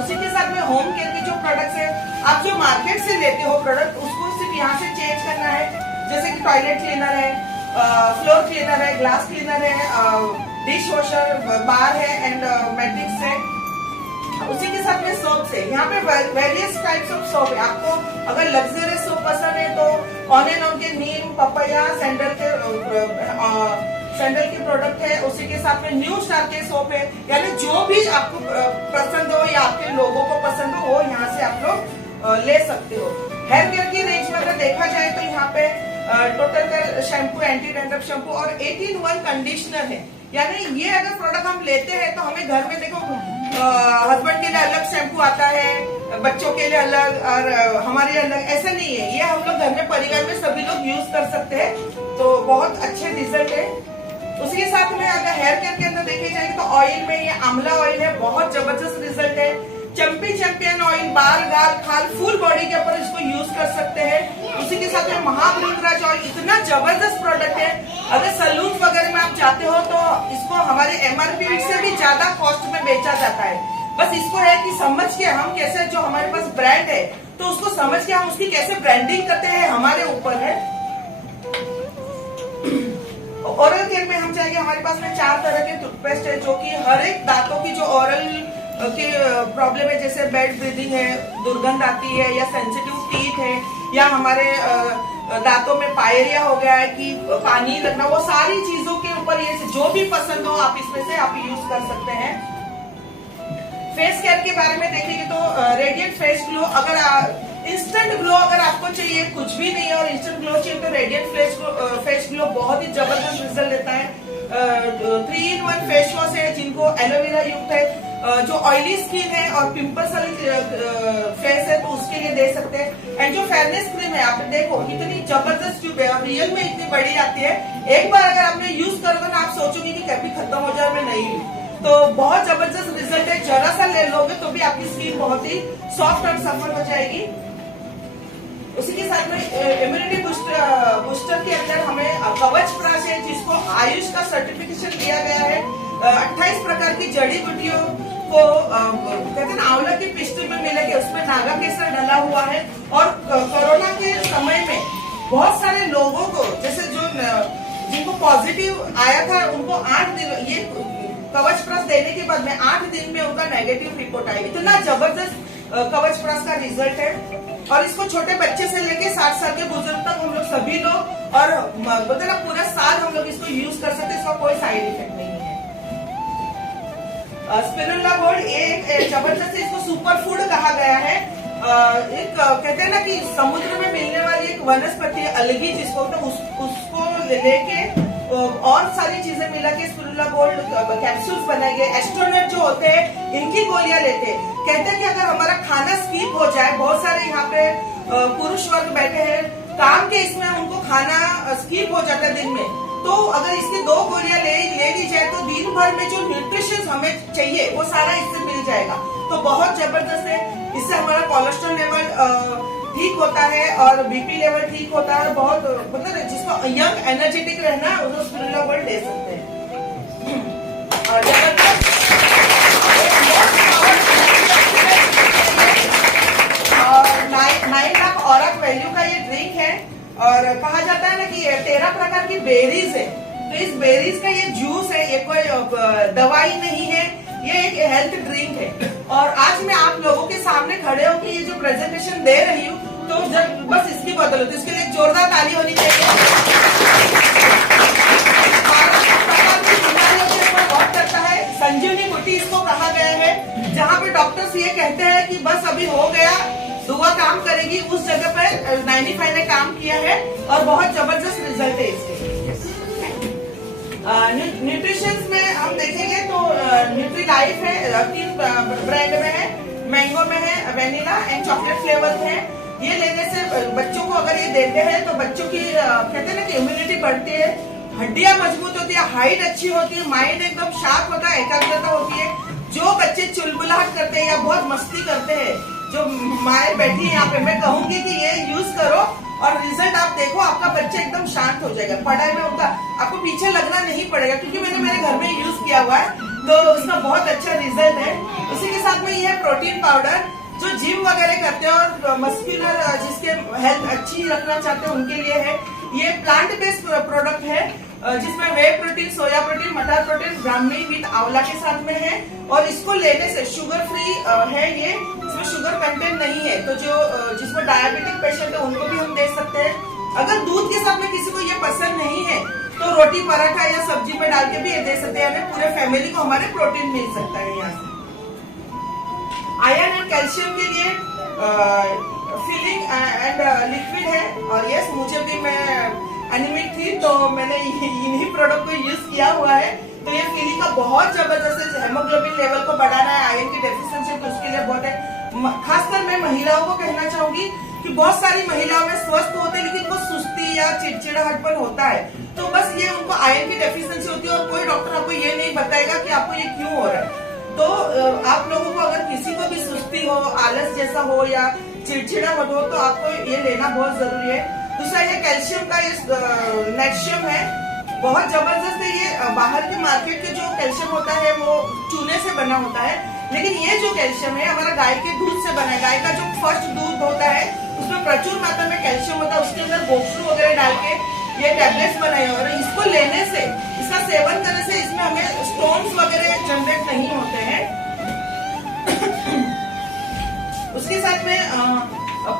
उसी के साथ में होम केयर के जो प्रोडक्ट्स है, आप जो मार्केट से लेते हो प्रोडक्ट उसको सिर्फ यहाँ से चेंज करना है, जैसे कि टॉयलेट क्लीनर है, फ्लोर क्लीनर है, ग्लास क्लीनर है, डिश वॉशर, बार है एंड मैट्रिक्स है। उसी के साथ में सोप है, यहाँ पे वेरियस टाइप्स ऑफ सोप है। आपको अगर लग्जरियस सोप पसंद है तो ऑन एंड ऑन के नीम, पपाया, सैंडल के प्रोडक्ट है। उसी के साथ में न्यू स्टार के सोप है। यानी जो भी आपको पसंद हो या आपके लोगों को पसंद हो वो यहाँ से आप लोग ले सकते हो। हेयर केयर की रेंज में अगर देखा जाए तो यहाँ पे टोटल का शैम्पू, एंटी डैंड्रफ शैम्पू और 18-in-1 कंडीशनर है। यानी ये अगर प्रोडक्ट हम लेते हैं तो हमें घर में देखो हस्बैंड के लिए अलग शैम्पू आता है, बच्चों के लिए अलग और हमारे लिए अलग, ऐसा नहीं है। ये हम लोग घर में परिवार में सभी लोग यूज कर सकते हैं। तो बहुत अच्छे रिजल्ट है। उसके साथ में अगर हेयर केयर के अंदर देखे जाएंगे तो ऑयल में ये आंवला ऑयल है, बहुत जबरदस्त रिजल्ट है। चैंपियन ऑयल बाल, गाल, खाल, फुल बॉडी के ऊपर इसको यूज कर सकते हैं। उसी के साथ में महाभृंगराज ऑयल इतना जबरदस्त प्रोडक्ट है। अगर सैलून वगैरह में आप जाते हो तो इसको हमारे MRP से भी ज्यादा कॉस्ट में बेचा जाता है। बस इसको है कि समझ के हम कैसे, जो हमारे पास ब्रांड है तो उसको समझ के हम उसकी कैसे ब्रांडिंग करते हैं हमारे ऊपर है। ओरल केयर में हम चाहेंगे, हमारे पास में 4 तरह के टूथपेस्ट है जो कि हर एक दांतों की जो ओरल की प्रॉब्लम है, जैसे बेड ब्रीदिंग है, दुर्गंध आती है या सेंसिटिव टीथ है या हमारे दांतों में पायरिया हो गया है कि पानी लगना, वो सारी चीजों के ऊपर ये जो भी पसंद हो आप इसमें से आप यूज कर सकते हैं। फेस केयर के बारे में देखेंगे तो रेडिएंट फेस ग्लो, अगर इंस्टेंट ग्लो अगर आपको चाहिए, कुछ भी नहीं है और इंस्टेंट ग्लो चाहिए तो रेडिएंट फेस ग्लो बहुत ही जबरदस्त रिजल्ट देता है। 3-in-1 फेस वॉश है जिनको एलोवेरा युक्त है। जो ऑयली स्किन है और पिंपल्स वाली फेस है तो उसके लिए दे सकते हैं। एंड जो फेयरनेस क्रीम है आप देखो कितनी जबरदस्त ट्यूब है और रियल में इतनी बड़ी आती है। एक बार अगर आपने यूज करोगे ना आप सोचोगे कि कभी खत्म हो जाए, मैं नहीं लूं। तो बहुत जबरदस्त रिजल्ट है। जरा सा ले लोगे तो भी आपकी स्किन बहुत ही सॉफ्ट और सफल हो जाएगी। उसी के साथ में इम्यूनिटी बूस्टर के अंदर हमें कवच प्राश है जिसको आयुष का सर्टिफिकेशन दिया गया है। 28 प्रकार की जड़ी बूटियों को कहते हैं ना आंवला की पिष्ट में मिलेगी, उसमें नागा केसर डला हुआ है। और कोरोना के समय में बहुत सारे लोगों को, जैसे जो जिनको पॉजिटिव आया था उनको 8 दिन ये कवच प्राश देने के बाद में 8 दिन में उनका नेगेटिव रिपोर्ट आई। इतना जबरदस्त कवच प्राश का रिजल्ट है। और इसको छोटे बच्चे से लेके 60 साल के बुजुर्ग तक हम लोग सभी लोग और बोलते ना पूरा साल हम लोग इसको यूज कर सकते हैं, इसका कोई साइड इफेक्ट नहीं है। स्पिरुलिना गोल्ड ये एक जबरदस्त, इसको सुपर फूड कहा गया है। एक कहते हैं ना कि समुद्र में मिलने वाली एक वनस्पति है अलगी जिसको तो उसको लेके और सारी चीजें मिला के स्पिरुलिना गोल्ड कैप्सूल्स बनाए गए। एस्ट्रोनट जो होते हैं इनकी गोलियां लेते हैं। कहते हैं कि अगर हमारा खाना स्किप हो जाए, बहुत सारे यहाँ पे पुरुष वर्ग बैठे हैं काम के इसमें उनको खाना स्किप हो जाता है दिन में, तो अगर इसकी 2 गोलियां ले ली जाए तो दिन भर में जो न्यूट्रिशन हमें चाहिए वो सारा इससे मिल जाएगा। तो बहुत जबरदस्त है। इससे हमारा कोलेस्ट्रॉल लेवल ठीक होता है और बीपी लेवल ठीक होता है। बहुत मतलब जिसको यंग एनर्जेटिक रहना है उसको स्पिरुलिना गोल्ड ले सकते हैं। और जबरदस्त 9 लाख औरत वैल्यू का ये ड्रिंक है। और कहा जाता है ना कि 13 प्रकार की बेरीज है, तो इस बेरीज का ये जूस है, ये कोई दवाई नहीं है, ये एक हेल्थ ड्रिंक है। और आज मैं आप लोगों के सामने खड़े होकर ये जो प्रेजेंटेशन दे रही हूँ, तो जब बस इसकी बदौलत होती है, इसके लिए जोरदार ताली होनी चाहिए। बहुत करता है, संजीवनी बूटी इसको कहा गया है, जहाँ पे डॉक्टर्स ये कहते हैं कि बस अभी हो गया, दुआ काम करेगी, उस जगह पर 95 ने काम किया है और बहुत जबरदस्त रिजल्ट है इसके। न्यूट्रिशन में हम देखेंगे तो न्यूट्री लाइफ है, 3 ब्रांड में है, मैंगो में है, वेनिला एंड चॉकलेट फ्लेवर है। ये लेने से बच्चों को अगर ये देते हैं तो बच्चों की कहते हैं ना कि इम्यूनिटी बढ़ती है, हड्डियां मजबूत होती है, हाइट अच्छी होती है, माइंड एकदम शार्प होता है, एकाग्रता होती है। जो बच्चे चुलबुलाहट करते हैं या बहुत मस्ती करते हैं, जो माए बैठी है यहाँ पे, मैं कहूंगी कि ये यूज करो और रिजल्ट आप देखो, आपका बच्चा एकदम शांत हो जाएगा। पढ़ाई में उनका आपको पीछे लगना नहीं पड़ेगा, क्योंकि मैंने मेरे घर में यूज किया हुआ है, तो उसका बहुत अच्छा रिजल्ट है। उसी के साथ में ये है प्रोटीन पाउडर, जो जिम वगैरह करते हैं और मस्कुलर जिसके हेल्थ अच्छी रखना चाहते हैं उनके लिए है। ये प्लांट बेस्ड प्रोडक्ट है, जिसमें वे प्रोटीन, सोया प्रोटीन, मटर प्रोटीन, ब्राह्मी विद आंवला के साथ में है। और इसको लेने से शुगर फ्री है ये, इसमें शुगर कंटेंट नहीं है, तो जो जिसको डायबिटिक पेशेंट है उनको भी हम दे सकते हैं। अगर दूध के साथ में किसी को ये पसंद नहीं है तो रोटी पराठा या सब्जी में डाल के भी ये दे सकते हैं, हमें पूरे फैमिली को हमारे प्रोटीन मिल सकता है यहाँ से। आयरन एंड कैल्शियम के लिए फिलिंग एंड लिक्विड है। और यस, मुझे भी मैं एनीमिक थी तो मैंने इन्हीं प्रोडक्ट को यूज किया हुआ है। तो ये फीलिंग का बहुत जबरदस्त हेमोग्लोबिन लेवल को बढ़ाना है, आयरन की डेफिशिएंसी तो उसके लिए बहुत है। खासकर मैं महिलाओं को कहना चाहूंगी कि बहुत सारी महिलाओं में स्वस्थ होते हैं लेकिन वो सुस्ती या चिड़चिड़ाहटपन होता है, तो बस ये उनको आयरन की डेफिशिएंसी होती है और कोई डॉक्टर आपको ये नहीं बताएगा कि आपको ये क्यों हो रहा है। तो आप लोगों को अगर किसी को भी सुस्ती हो, आलस जैसा हो या चिड़चिड़ा हो तो आपको ये लेना बहुत जरूरी है। दूसरा ये कैल्शियम का ये नेक्शियम है, बहुत जबरदस्त है। ये बाहर के मार्केट के जो कैल्शियम होता है वो चूने से बना होता है, लेकिन ये जो कैल्शियम है हमारा गाय के दूध से बना है। गाय का जो फर्स्ट दूध होता है उसमें प्रचुर मात्रा में कैल्शियम होता है, उसके अंदर गोखरू वगैरह डाल के ये टैबलेट्स बनाए और इसको लेने से, इसका सेवन करने से इसमें हमें स्टोन्स वगैरह जनरेट नहीं होते हैं। उसके साथ में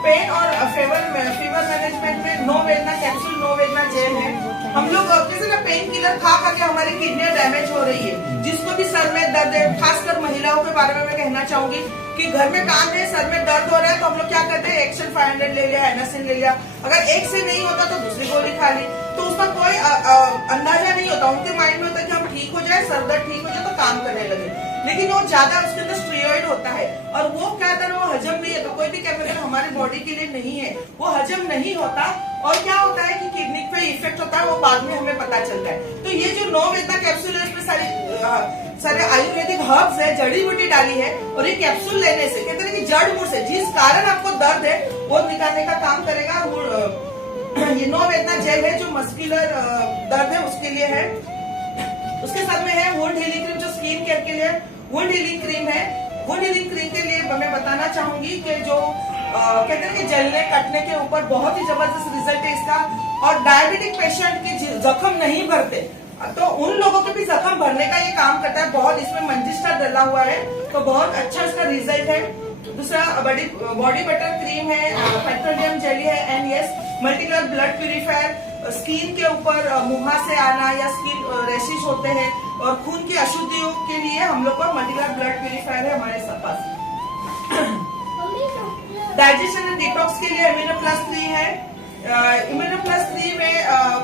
पेन और फीवर मैनेजमेंट में नो वेदना कैप्सूल, नो वेदना जेल है। हम लोग जैसे ना पेन किलर खा के हमारी किडनियां डैमेज हो रही है, जिसको भी सर में दर्द है, खासकर महिलाओं के बारे में मैं कहना चाहूंगी कि घर में काम है, सर में दर्द हो रहा है, तो हम लोग क्या करते हैं, एक्शन 500 ले लिया, एनासिन ले लिया। अगर एक से नहीं होता तो दूसरी गोली खा ली, तो उसका कोई अंदाजा नहीं होता। उनके माइंड में होता है कि हम ठीक हो जाए, सर दर्द ठीक हो जाए तो काम करने लगे, लेकिन वो ज्यादा उसके अंदर स्टेरॉइड होता है और वो क्या होता है, वो हजम नहीं है। तो कोई भी केमिकल हमारे बॉडी के लिए नहीं है, वो हजम नहीं होता और क्या होता है कि किडनी पे इफेक्ट होता है, वो बाद में हमें पता चलता है। तो ये जो 9 वेदना कैप्सूल है, इसमें सारे आयुर्वेदिक हर्ब्स है, जड़ी बूटी डाली है और ये कैप्सूल लेने से कहते हैं कि जड़ मूल से जिस कारण आपको दर्द है वो निकालने का काम करेगा। ये 9 वेदना जेल है जो मस्कुलर दर्द है उसके लिए है। उसके साथ में है वुंड हीलिंग क्रीम, जो स्किन केयर के लिए वुंड हीलिंग क्रीम है। वुंड हीलिंग क्रीम के लिए मैं बताना चाहूंगी कि जो कहते हैं कि जलने कटने के ऊपर बहुत ही जबरदस्त रिजल्ट है इसका। और डायबिटिक पेशेंट के जख्म नहीं भरते तो उन लोगों के भी जख्म भरने का ये काम करता है। बहुत इसमें मंजिस्टा डला हुआ है, तो बहुत अच्छा इसका रिजल्ट है। दूसरा बॉडी बटर क्रीम है, पेट्रोलियम जेली है and yes multicolour blood purifier. Skin के ऊपर मुहा से आना या स्किन रैशेस होते हैं और खून की अशुद्धियों के लिए हम लोग का मल्टीकलर ब्लड प्यूरिफायर है हमारे पास। डाइजेशन एंड डिटॉक्स के लिए इम्यूनो प्लस 3 है। इम्यूनो प्लस 3 में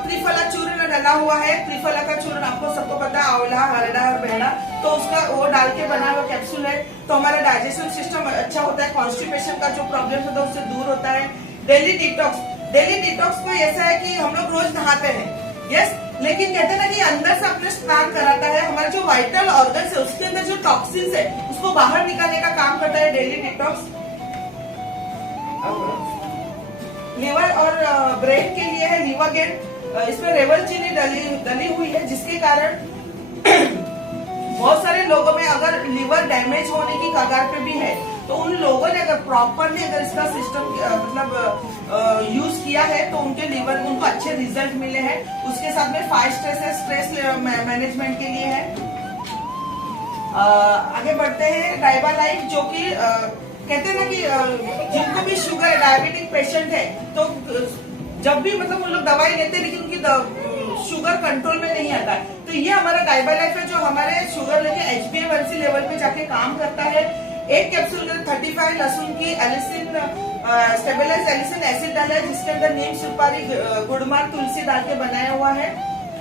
त्रिफला चूर्ण डाला हुआ है। त्रिफला का चूर्ण आपको सबको पता है, आंवला, हरड़ा और बहड़ा, तो उसका वो डाल के बना हुआ कैप्सूल है। तो हमारा डाइजेशन सिस्टम अच्छा होता है, कॉन्स्टिपेशन का जो प्रॉब्लम होता है उससे दूर होता है। डेली डिटॉक्स, डेली डिटॉक्स को ऐसा है कि हम लोग रोज नहाते हैं, यस, लेकिन कहते हैं ना कि अंदर से अपने स्नान कराता है, हमारे जो वाइटल ऑर्गन्स है उसके अंदर जो टॉक्सिन्स है उसको बाहर निकालने का काम करता है डेली डिटॉक्स। लिवर और ब्रेन के लिए है लिवागेन, इसमें रेवल चीनी डली हुई है, जिसके कारण बहुत सारे लोगों में अगर लिवर डैमेज होने की कगार पे भी है तो उन लोगों ने अगर प्रॉपरली अगर इसका सिस्टम मतलब यूज किया है तो उनके लिवर में उनको अच्छे रिजल्ट मिले हैं। उसके साथ में 5 स्ट्रेस है, स्ट्रेस मैनेजमेंट के लिए है। आगे बढ़ते हैं डाइबा लाइफ, जो कि कहते हैं ना कि जिनको भी शुगर डायबिटिक पेशेंट है तो जब भी मतलब उन लोग दवाई लेते हैं लेकिन उनकी शुगर कंट्रोल में नहीं आता है, तो ये हमारा डाइबा लाइफ है जो हमारे शुगर लेके HbA1c लेवल पे जाके काम करता है। एक कैप्सूल के 35 लहसुन की एलिसिन स्टेबलाइज एलिसिन एसिड डाला है, जिसके अंदर नीम, सुपारी, गुड़मार, तुलसी डाल के बनाया हुआ है।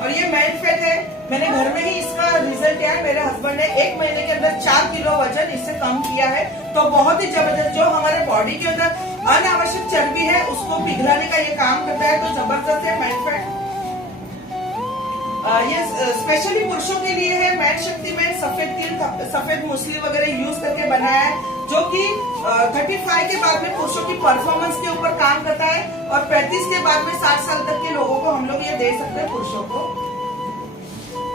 और ये मेल्ट फैट है, मैंने घर में ही इसका रिजल्ट किया है। मेरे हस्बैंड ने 1 महीने के अंदर 4 किलो वजन इससे कम किया है, तो बहुत ही जबरदस्त। जो हमारे बॉडी के अंदर अनावश्यक चर्बी है उसको पिघलाने का ये काम करता है, तो जबरदस्त है मेल्ट फैट। ये स्पेशली पुरुषों के लिए है। मैट शक्ति में सफेद तिल, सफेद मूसली वगैरह यूज करके बनाया है, जो कि 35 के बाद में पुरुषों की परफॉर्मेंस के ऊपर काम करता है, और 35 के बाद में 60 साल तक के लोगों को हम लोग ये दे सकते हैं पुरुषों को।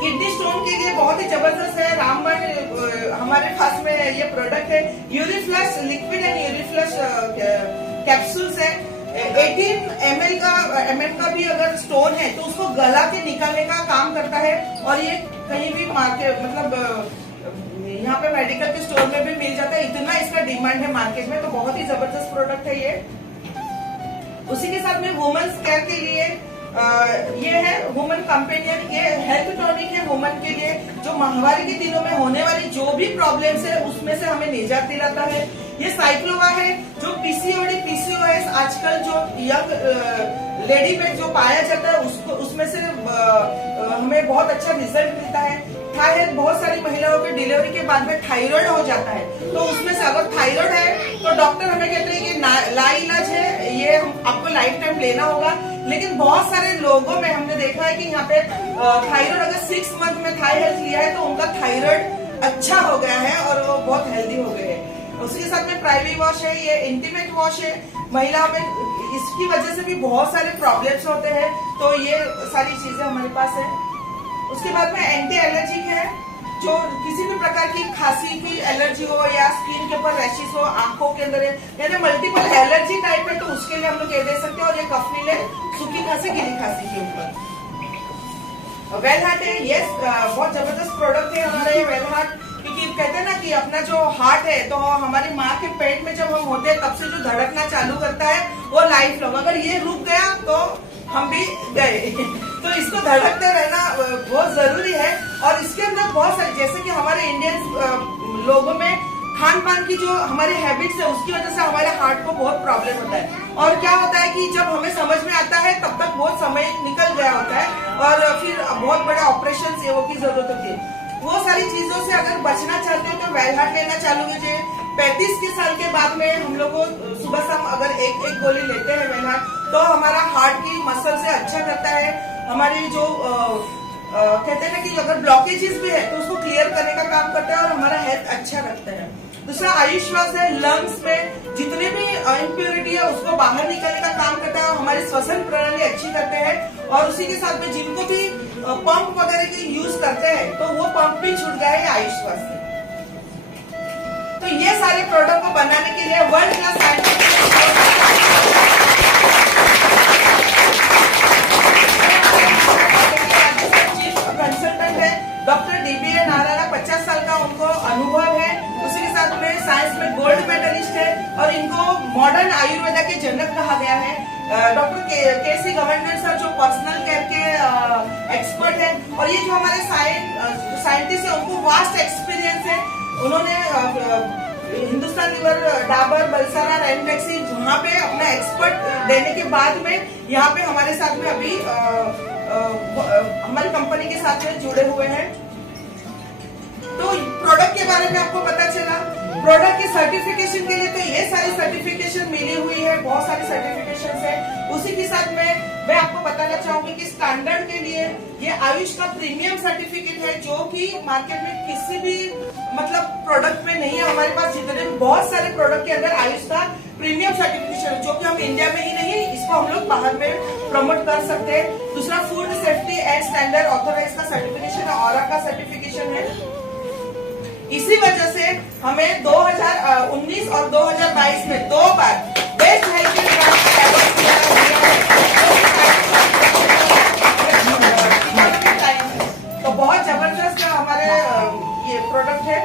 किडनी स्टोन के लिए बहुत ही जबरदस्त है। रामबन हमारे पास में ये प्रोडक्ट है। यूरिफ्लश लिक्विड एंड यूरिफ्लश कैप्सूल्स है। 18 ml का भी अगर स्टोन है तो उसको गला के निकालने का काम करता है, और ये कहीं भी मार्केट मतलब यहाँ पे मेडिकल के स्टोर में भी मिल जाता है, इतना इसका डिमांड है मार्केट में, तो बहुत ही जबरदस्त प्रोडक्ट है ये। उसी के साथ में वुमेन्स केयर के लिए ये है वुमेन कंपेनियन, ये हेल्थ टॉनिक है वुमेन के लिए, जो माहवारी के दिनों में होने वाली जो भी प्रॉब्लम्स है उसमें से हमें निजात दिलाता है। ये साइक्लोवा है, जो पीसीओडी पीसीओएस आजकल जो यंग लेडी में जो पाया जाता है उसको उसमें से हमें बहुत अच्छा रिजल्ट मिलता है। थायराइड, बहुत सारी महिलाओं के डिलीवरी के बाद में थायराइड हो जाता है, तो उसमें से अगर थायराइड है तो डॉक्टर हमें कहते हैं कि लाइलाज है, ये आपको लाइफ टाइम लेना होगा। लेकिन बहुत सारे लोगों में हमने देखा है कि यहाँ पे थायराइड अगर 6 मंथ में थाई हेल्थ लिया है तो उनका थायराइड अच्छा हो गया है और वो बहुत हेल्दी हो गए हैं। उसके साथ में प्राइवी वॉश है, ये इंटीमेट वॉश है। महिलाओं में इसकी वजह से भी बहुत सारे प्रॉब्लम्स होते हैं, तो ये सारी चीजें हमारे पास है। उसके बाद में एंटी एलर्जिक है, जो किसी भी प्रकार की खांसी की एलर्जी हो या स्किन के ऊपर रैशेस हो, आंखों के अंदर यानी मल्टीपल एलर्जी टाइप है, तो उसके लिए हम लोग ये दे सकते हैं। और ये कफनील है, सूखी खांसी, गीली खांसी के ऊपर। वेल हार्ट है, यस, बहुत जबरदस्त प्रोडक्ट है हमारा ये वेल हार्ट, क्योंकि कहते हैं ना कि अपना जो हार्ट है तो हमारी माँ के पेट में जब हम होते हैं तब से जो धड़कना चालू करता है वो लाइफ लॉन्ग, अगर ये रुक गया तो हम भी गए तो इसको धड़कते रहना बहुत जरूरी है। और इसके अंदर बहुत सारे, जैसे कि हमारे इंडियन लोगों में खान पान की जो हमारे हैबिट्स है उसकी वजह से हमारे हार्ट को बहुत प्रॉब्लम होता है। और क्या होता है कि जब हमें समझ में आता है तब तक बहुत समय निकल गया होता है और फिर बहुत बड़ा ऑपरेशन सेवा की जरूरत होती है। वो सारी चीजों से अगर बचना चाहते हो तो वेल हार्ट लेना चालू कीजिए। 35 के साल के बाद में हम लोग को सुबह शाम अगर एक गोली लेते हैं वेल हार्ट, तो हमारा हार्ट की मसल से अच्छा करता है। हमारी जो कहते हैं ना कि अगर ब्लॉकेजेस भी है तो उसको क्लियर करने का काम करता है और हमारा हेल्थ अच्छा रखता है। दूसरा आयुश्वास है, लंग्स में जितने भी इम्प्योरिटी है उसको बाहर निकालने का काम करता है और हमारी श्वसन प्रणाली अच्छी करते हैं। और उसी के साथ में जिनको भी पंप वगैरह की यूज करते हैं तो वो पंप भी छूट गए है आयुश्वास से। तो ये सारे प्रोडक्ट को बनाने के लिए वर्ल्ड क्लास साइंटिफिक कंसल्टेंट है डॉक्टर DBA नारायण, 50 साल का उनको अनुभव है। उसी के साथ में साइंस में गोल्ड मेडलिस्ट है और इनको मॉडर्न आयुर्वेदा के जनक कहा गया है। डॉक्टर KC गवर्नर सर जो पर्सनल केयर के एक्सपर्ट है, और ये जो हमारे साइंटिस्ट है उनको वास्ट एक्सपीरियंस है। उन्होंने हिंदुस्तान लीवर, डाबर, बलसाना, रैनबैक्सी जहाँ पे अपना एक्सपर्ट देने के बाद में यहाँ पे हमारे साथ में अभी हमारी कंपनी के साथ में जुड़े हुए हैं। तो प्रोडक्ट के बारे में आपको पता चला। प्रोडक्ट के सर्टिफिकेशन के लिए तो ये सारी सर्टिफिकेशन मिली हुई है, बहुत सारी सर्टिफिकेशन है। उसी के बताना चाहूंगी कि स्टैंडर्ड के लिए ये आयुष का प्रीमियम सर्टिफिकेट है, जो कि मार्केट में किसी भी मतलब प्रोडक्ट में नहीं है। हमारे पास जितने बहुत सारे प्रोडक्ट के अंदर आयुष का प्रीमियम सर्टिफिकेशन है, जो कि हम इंडिया में ही नहीं, इसको हम लोग बाहर में प्रमोट कर सकते हैं। दूसरा food safety and standard authorise का सर्टिफिकेशन है, ऑरा का सर्टिफिकेशन है। इसी वजह से हमें 2019 और 2022 में 2 बार बेस्ट हेल्थ अवार्ड दिया है। तो बहुत जबरदस्त हमारे ये प्रोडक्ट है।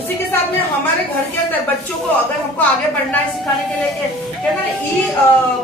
उसी के साथ में हमारे घर के अंदर बच्चों को अगर हमको आगे बढ़ना है सिखाने के लिए क्या ना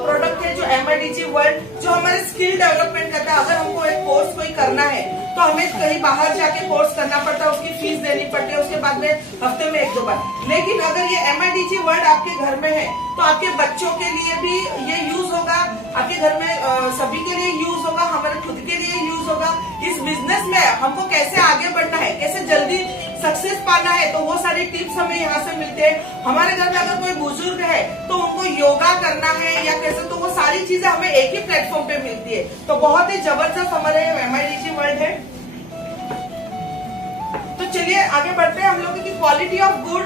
प्रोडक्ट है जो MIDG वर्ल्ड जो हमारे स्किल डेवलपमेंट करता है। अगर हमको एक कोर्स कोई करना है तो हमें कहीं बाहर जाके कोर्स करना पड़ता है, उसकी फीस देनी पड़ती है, उसके बाद में हफ्ते में 1-2 बार। लेकिन अगर ये MIDG वर्ल्ड आपके घर में है तो आपके बच्चों के लिए भी ये यूज होगा, आपके घर में सभी के लिए यूज होगा, हमारे खुद के लिए यूज होगा। इस बिजनेस में हमको कैसे आगे बढ़ना है, कैसे जल्दी सक्सेस पाना है, तो वो सारी टिप्स हमें यहाँ से मिलते हैं। हमारे घर में अगर कोई बुजुर्ग है तो उनको योगा करना है या कैसे, तो वो सारी चीजें हमें एक ही प्लेटफॉर्म पे मिलती है। तो बहुत ही जबरदस्त हमारे MIDG वर्ल्ड है। तो चलिए आगे बढ़ते हैं हम लोग की quality of good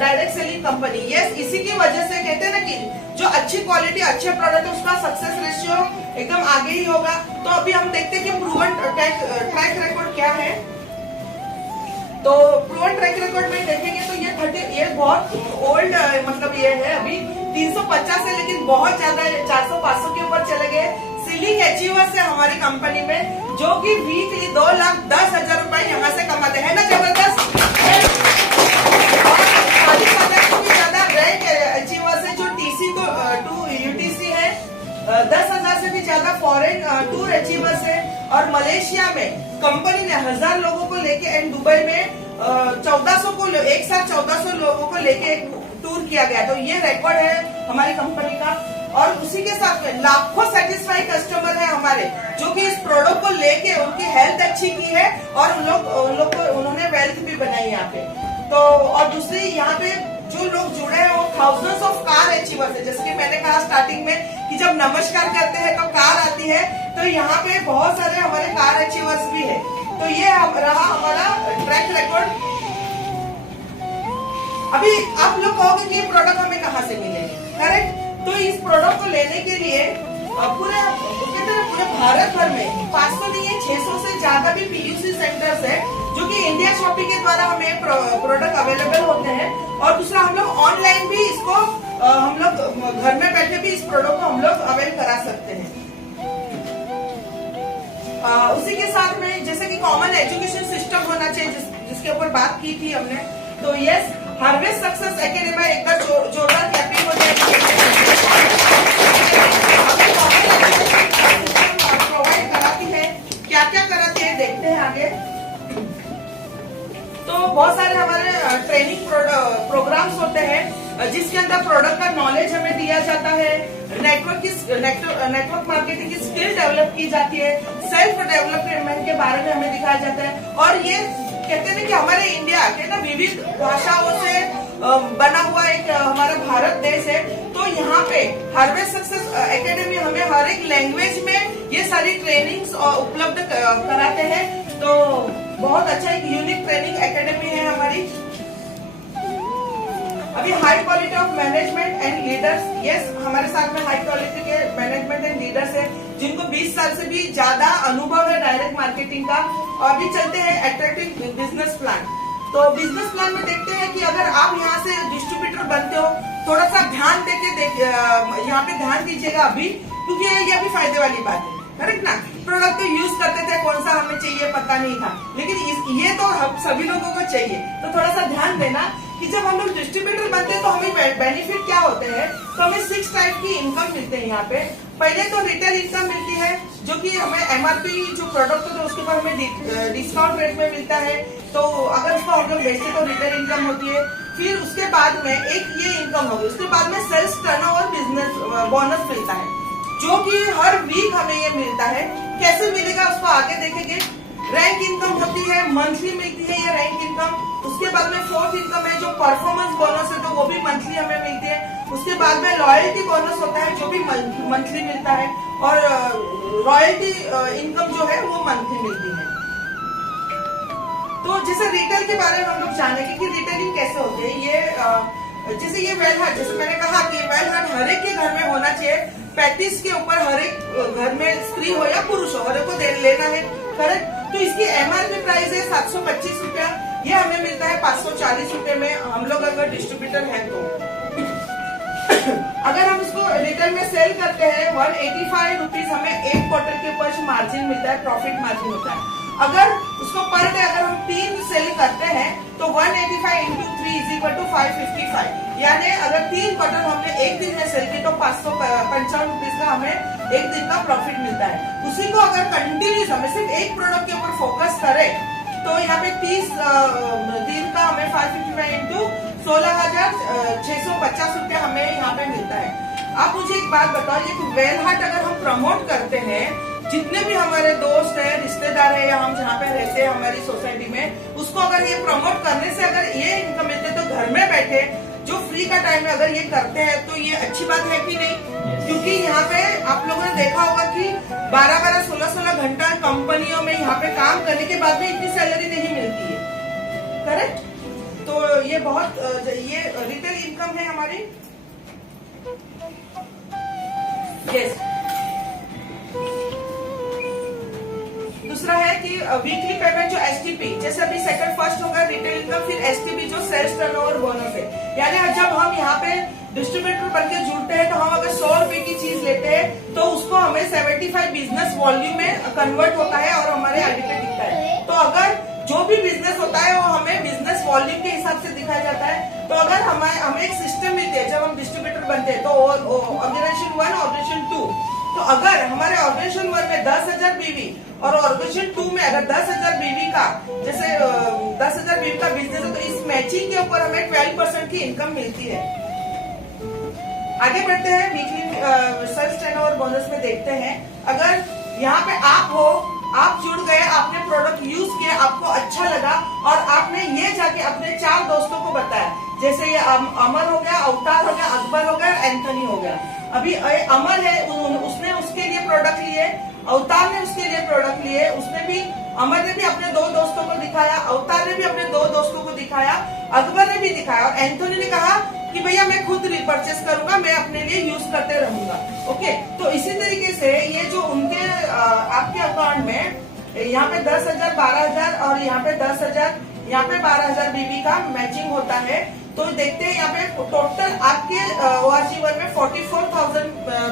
direct selling company. Yes, इसी की वजह से कहते हैं ना कि जो अच्छी क्वालिटी अच्छे प्रोडक्ट है उसका सक्सेस रेशियो एकदम आगे ही होगा। तो अभी हम देखते हैं कि प्रूवन ट्रैक रिकॉर्ड क्या है। तो प्रूवन ट्रैक रिकॉर्ड में देखेंगे तो ये बहुत ओल्ड मतलब ये है, अभी 350 है, लेकिन बहुत ज्यादा 400-500 के ऊपर चले गए। सीलिंग अचीवर्स है हमारी कंपनी में, जो कि वीकली 2,10,000 रुपए यहाँ से कमाते हैं ना, जबरदस्त। और 40,000 से भी ज्यादा रैंक अचीवर्स है जो TC टू UTC है। 10,000 से भी ज्यादा फॉरेन टूर अचीवर्स है। और मलेशिया में कंपनी ने 1000 लोगों को लेके एंड दुबई में 1400 को एक साथ 1400 लोगों को लेके टूर किया गया। तो ये रिकॉर्ड है हमारी कंपनी का। और उसी के साथ में लाखों सेटिस्फाइड कस्टमर है हमारे, जो कि इस प्रोडक्ट को लेके उनकी हेल्थ अच्छी की है और उन लोग को उन्होंने वेल्थ भी बनाई यहाँ पे। तो और दूसरी यहाँ पे जो लोग जुड़े हैं वो थाउजेंड्स ऑफ कार अचीवर्स है। जैसे कि मैंने कहा स्टार्टिंग में कि जब नमस्कार करते हैं तो कार आती है, तो यहाँ पे बहुत सारे हमारे कार अचीवर्स भी है। तो ये रहा हमारा ट्रैक रिकॉर्ड। अभी आप लोग कहोगे कि ये प्रोडक्ट हमें कहाँ से मिलेंगे, करेक्ट? तो इस प्रोडक्ट को लेने के लिए पूरे भारत भर में 500 नहीं है 600 से ज्यादा भी PUC सेंटर्स है, जो कि इंडिया शॉपिंग के द्वारा हमें प्रोडक्ट अवेलेबल होते हैं। और दूसरा हम लोग ऑनलाइन भी इसको हम लोग घर में बैठे भी इस प्रोडक्ट को हम लोग अवेल करा सकते हैं। उसी के साथ में जैसे कि कॉमन एजुकेशन सिस्टम होना चाहिए, जिसके ऊपर बात की थी हमने। तो यस, हार्वेस्ट सक्सेस एकेडमी एक बार जोरदार क्लैपिंग हो जाएगी। प्रोवाइड कराती है, क्या क्या कराती है देखते हैं आगे। तो बहुत सारे हमारे ट्रेनिंग प्रोग्राम्स होते हैं, जिसके अंदर प्रोडक्ट का नॉलेज हमें दिया जाता है, नेटवर्क मार्केटिंग की स्किल डेवलप की जाती है, सेल्फ डेवलपमेंट के बारे में हमें दिखाया जाता है। और ये कहते हैं कि हमारे इंडिया के ना विविध भाषाओं से बना हुआ एक हमारा भारत देश है। तो यहाँ पे हार्वेस्ट सक्सेस एकेडमी हमें हर एक लैंग्वेज में ये सारी ट्रेनिंग्स उपलब्ध कराते हैं। तो बहुत अच्छा एक यूनिक ट्रेनिंग एकेडमी है हमारी। अभी high quality of management and leaders, yes, हमारे साथ में हाई क्वालिटी के मैनेजमेंट एंड लीडर्स है, जिनको 20 साल से भी ज्यादा अनुभव है डायरेक्ट मार्केटिंग का। और अभी चलते हैं अट्रैक्टिव बिजनेस प्लान। तो बिजनेस प्लान में देखते हैं कि अगर आप यहाँ से डिस्ट्रीब्यूटर बनते हो, थोड़ा सा ध्यान देके यहाँ पे ध्यान दीजिएगा अभी, क्योंकि ये भी फायदे वाली बात है, करेक्ट ना? प्रोडक्ट तो यूज करते थे, कौन सा हमें चाहिए पता नहीं था, लेकिन ये तो हम सभी लोगों को चाहिए। तो थोड़ा सा ध्यान देना कि जब हम लोग डिस्ट्रीब्यूटर बनते हैं तो हमें बेनिफिट क्या होते हैं। तो हमें 6 टाइप की इनकम मिलते हैं यहाँ पे। पहले तो रिटेल इनकम मिलती है, जो कि हमें MRP जो प्रोडक्ट होता है उसके ऊपर हमें डिस्काउंट रेट में मिलता है। तो अगर उसको हम लोग बेचते तो रिटेल इनकम होती है। फिर उसके बाद में एक ये इनकम होगी, उसके बाद में सेल्स टर्नओवर बिजनेस बोनस मिलता है, जो कि हर वीक हमें ये मिलता है। कैसे मिलेगा उसको आगे देखेंगे। रैंक इनकम होती है, मंथली मिलती है ये रैंक इनकम। उसके बाद में 4th इनकम है जो परफॉर्मेंस बोनस है, तो वो भी मंथली हमें मिलती है। उसके बाद में लॉयल्टी बोनस होता है, जो भी मंथली मिलता है और रॉयल्टी इनकम जो है वो मंथली मिलती है। तो जैसे रिटेल के बारे में हम लोग जानेंगे कि रिटेलिंग कैसे होती है। ये जैसे ये वेल हार्ट, जैसे मैंने कहा कि वेल हार्ट हर एक के घर में होना चाहिए। 35 के ऊपर हर एक घर में स्त्री हो या पुरुष हो, हर एक को लेना है, करेक्ट। तो इसकी MRP प्राइस है 725 रुपया, ये हमें मिलता है 540 रुपए में, हम लोग अगर डिस्ट्रीब्यूटर है तो। अगर हम इसको रिटेल में सेल करते हैं 185 रुपीज हमें एक क्वार्टर के ऊपर मार्जिन मिलता है, प्रॉफिट मार्जिन होता है। अगर उसको पर डे अगर हम 3 सेल करते हैं तो 185 इंटू 3 इज इक्वल टू 555, यानी अगर 3 क्वार्टर हमने एक दिन में सेल की तो 555 रुपीज का हमें एक दिन का प्रॉफिट मिलता है। उसी को अगर कंटिन्यूस हमें सिर्फ एक प्रोडक्ट के ऊपर फोकस करें तो यहाँ पे 30 दिन का हमें 555 इंटू 16,650 रुपया हमें यहाँ पे मिलता है। आप मुझे एक बात बताओ, ये वेल हार्ट अगर हम प्रमोट करते हैं, जितने भी हमारे दोस्त हैं, रिश्तेदार है या हम जहाँ पे रहते हैं हमारी सोसाइटी में, उसको अगर ये प्रमोट करने से अगर ये इनकम मिलते तो घर में बैठे जो फ्री का टाइम है अगर ये करते हैं तो ये अच्छी बात है कि नहीं? क्योंकि यहाँ पे आप लोगों ने देखा होगा कि 12-12, 16-16 घंटा कंपनियों में यहाँ पे काम करने के बाद में इतनी सैलरी नहीं मिलती है, करेक्ट। तो ये बहुत ये रिटेल इनकम है हमारी। यस। दूसरा है कि वीकली पेमेंट जो STP, जैसे अभी सेकंड फर्स्ट होगा रिटेल इनकम, फिर STP जो सेल्स टर्नओवर बोनस है, यानी जब हम यहाँ पे डिस्ट्रीब्यूटर बनके जुड़ते हैं तो हम अगर 100 रुपए की चीज लेते हैं तो उसको हमें 75 बिजनेस वॉल्यूम में कन्वर्ट होता है और हमारे आईडी पे दिखता है। तो अगर जो भी बिजनेस होता है वो हमें बिजनेस वॉल्यूम के हिसाब से दिखाया जाता है। तो अगर हमें एक सिस्टम मिलती है जब हम डिस्ट्रीब्यूटर बनते हैं, तो ऑर्गेनाइजेशन 1, ऑर्गेनाइजेशन 2, तो अगर हमारे ऑर्गेनाइजेशन 1 में 10,000 बीवी और ऑर्गेनाइजेशन 2 में अगर 10,000 बीवी का, जैसे 10,000 बीवी का बिजनेस है, तो इस मैचिंग के ऊपर हमें 12% की इनकम मिलती है। आगे बढ़ते हैं, वीकली सेल्स टर्नओवर बोनस में देखते हैं। अगर यहाँ पे आप हो, आप जुड़ गए, आपने प्रोडक्ट यूज किया, आपको अच्छा लगा और आपने ये जाके अपने 4 दोस्तों को बताया, जैसे ये अमर हो गया, अवतार हो गया, अकबर हो गया, एंथनी हो गया। अभी अमर है, उसने उसके लिए प्रोडक्ट लिए, अवतार ने उसके लिए प्रोडक्ट लिए, उसने भी, अमर ने भी अपने 2 दोस्तों को दिखाया, अवतार ने भी अपने 2 दोस्तों को दिखाया, अकबर ने भी दिखाया और एंथनी ने कहा कि भैया मैं खुद रिपर्चेस करूंगा, मैं अपने लिए यूज करते रहूंगा। ओके, तो इसी तरीके से ये जो उनके आपके अकाउंट में यहाँ पे 10,000, 12,000 और यहाँ पे 10,000, यहाँ पे 12,000 बीबी का मैचिंग होता है। तो देखते हैं यहाँ पे टोटल आपके ORG1 में 44,000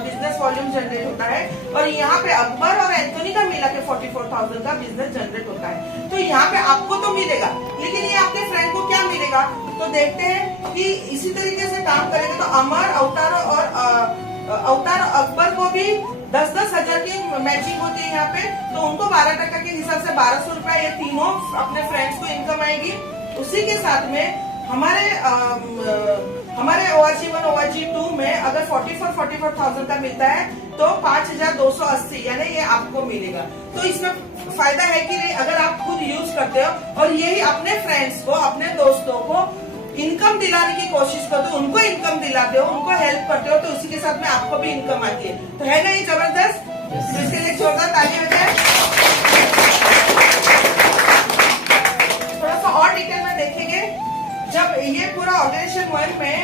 बिजनेस वॉल्यूम जनरेट होता है और यहाँ पे अकबर और एंथनी का मिला के 44,000 का बिजनेस जनरेट होता है। तो यहाँ पे आपको तो मिलेगा, लेकिन ये आपके फ्रेंड को क्या मिलेगा? तो देखते हैं कि इसी तरीके से काम करेंगे तो अमर, अवतार और अकबर को भी 10-10 हजार की मैचिंग होती है यहाँ पे, तो उनको 12% के हिसाब से 1,200 रुपया ये तीनों अपने फ्रेंड्स को इनकम आएगी। उसी के साथ में हमारे ORG1, ORG2 में अगर 44,000 का मिलता है तो 5,280 यानी ये आपको मिलेगा। तो इसमें फायदा है कि नहीं, अगर आप खुद यूज करते हो और यही अपने फ्रेंड्स को, अपने दोस्तों को इनकम दिलाने की कोशिश करते हो, उनको इनकम दिलाते हो, उनको हेल्प करते हो, तो उसी के साथ में आपको भी इनकम आती है। तो है ना ये जबरदस्त? तो इसके लिए जोरदार ताली हो जाए। थोड़ा सा और डिटेल में देखेंगे, जब ये पूरा ऑर्गेनाइजेशन 1 में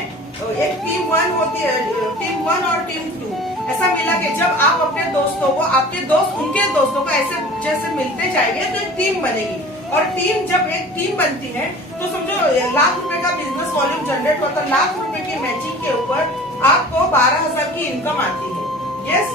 एक टीम 1 होती है, टीम 1 और टीम 2 ऐसा मिला के जब आप अपने दोस्तों को, आपके दोस्त उनके दोस्तों को ऐसे जैसे मिलते जाएंगे तो एक टीम बनेगी। और टीम जब एक टीम बनती है तो समझो लाख रुपए का बिजनेस वॉल्यूम जनरेट होता है, लाख रुपए की मैचिंग के ऊपर आपको 12,000 की इनकम आती है। यस,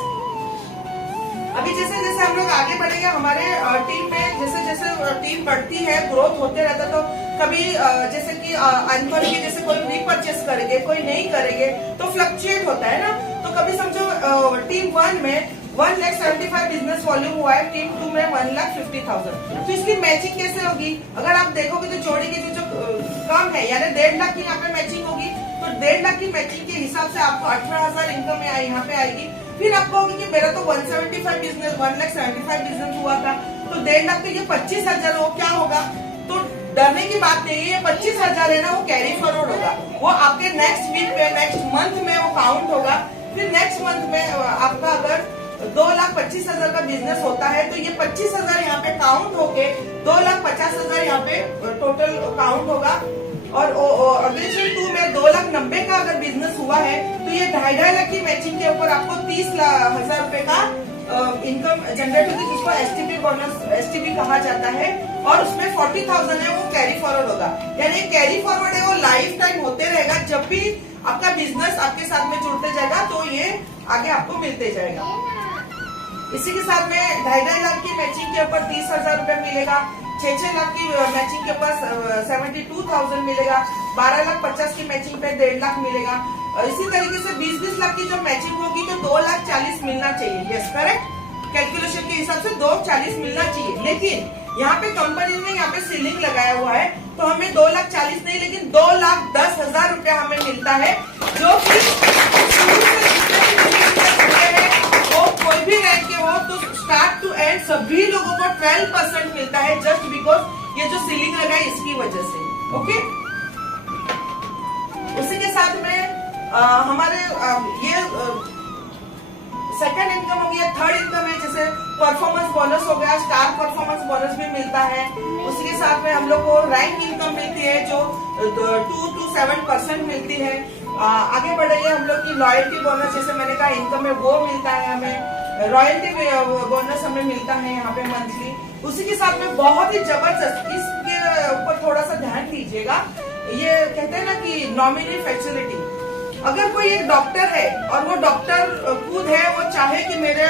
अभी जैसे जैसे हम लोग आगे बढ़ेंगे हमारे टीम में, जैसे जैसे टीम बढ़ती है, ग्रोथ होते रहता, तो कभी जैसे कि अनफर के जैसे कोई रीपरचेस करेंगे, कोई नहीं करेंगे, तो फ्लक्चुएट होता है ना। तो कभी समझो टीम 1 में 1,75,000 बिजनेस वॉल्यूम हुआ है, टीम 2 में 1,50,000, तो इसकी मैचिंग कैसे होगी? अगर आप देखोगे तो जोड़ी की जो कम है, यानी 1.5 लाख की यहाँ पे मैचिंग होगी, तो 1.5 लाख की मैचिंग के हिसाब से आपको 18,000 इनकम यहाँ पे आएगी। फिर आपको होगी कि मेरा तो 175 बिजनेस, 1,75,000 बिजनेस हुआ था, तो 1.5 लाख तो ये 25,000 हो, क्या होगा? तो डरने की बात नहीं है, ये 25,000 है ना, वो कैरी फॉरवर्ड होगा, वो आपके नेक्स्ट वीक पे, नेक्स्ट मंथ में वो काउंट होगा। फिर नेक्स्ट मंथ में आपका अगर 2,25,000 का बिजनेस होता है तो ये 25,000 यहाँ पे काउंट होके 2,50,000 यहाँ पे टोटल काउंट होगा। और ऑर्गेनाइजेशन 2 में 2,90,000 का अगर बिजनेस हुआ है तो ये 2.5 लाख की मैचिंग के ऊपर आपको 30,000 रुपए का इनकम जनरेट होगी, जिसको एसटीपी बोनस एसटीपी कहा जाता है। और उसमें 40,000 है वो कैरी फॉरवर्ड होगा, यानी कैरी फॉरवर्ड है वो लाइफ टाइम होते रहेगा। जब भी आपका बिजनेस आपके साथ में जुड़ते जाएगा तो ये आगे आपको मिलते जाएगा। इसी के साथ में 2.5 लाख की मैचिंग के ऊपर 30,000 रुपए मिलेगा, 6 लाख की मैचिंग के ऊपर 72,000 मिलेगा, 12,50,000 की मैचिंग पे 1.5 लाख मिलेगा। इसी तरीके से 20 लाख की जो मैचिंग होगी तो 2,40,000 मिलना चाहिए। यस करेक्ट, कैलकुलेशन के हिसाब से 2,40,000 मिलना चाहिए। लेकिन यहाँ पे कंपनी ने यहाँ पे सीलिंग लगाया हुआ है, तो हमें 2,40,000 नहीं लेकिन 2,10,000 रुपया हमें मिलता है, जो कि वो कोई भी रैंक के हो तो स्टार्ट टू एंड सभी लोगों को 12% मिलता है, जस्ट बिकॉज ये जो सीलिंग लगा है इसकी वजह से। ओके, उसी के साथ में हमारे ये सेकंड इनकम हो गया। थर्ड इनकम है जैसे परफॉर्मेंस बोनस हो गया, स्टार परफॉर्मेंस बोनस भी मिलता है। उसी के साथ में हम लोग को रैंक इनकम मिलती है जो 2 to 7% मिलती है। आगे बढ़ रही है हम लोग की लॉयल्टी बोनस, जैसे मैंने कहा इनकम है वो मिलता है हमें, रॉयल्टी बोनस हमें मिलता है यहाँ पे मंथली। उसी के साथ में बहुत ही जबरदस्त, इसके ऊपर थोड़ा सा ध्यान दीजिएगा, ये कहते हैं ना कि नॉमिनी फैसिलिटी। अगर कोई एक डॉक्टर है और वो डॉक्टर खुद है, वो चाहे कि मेरे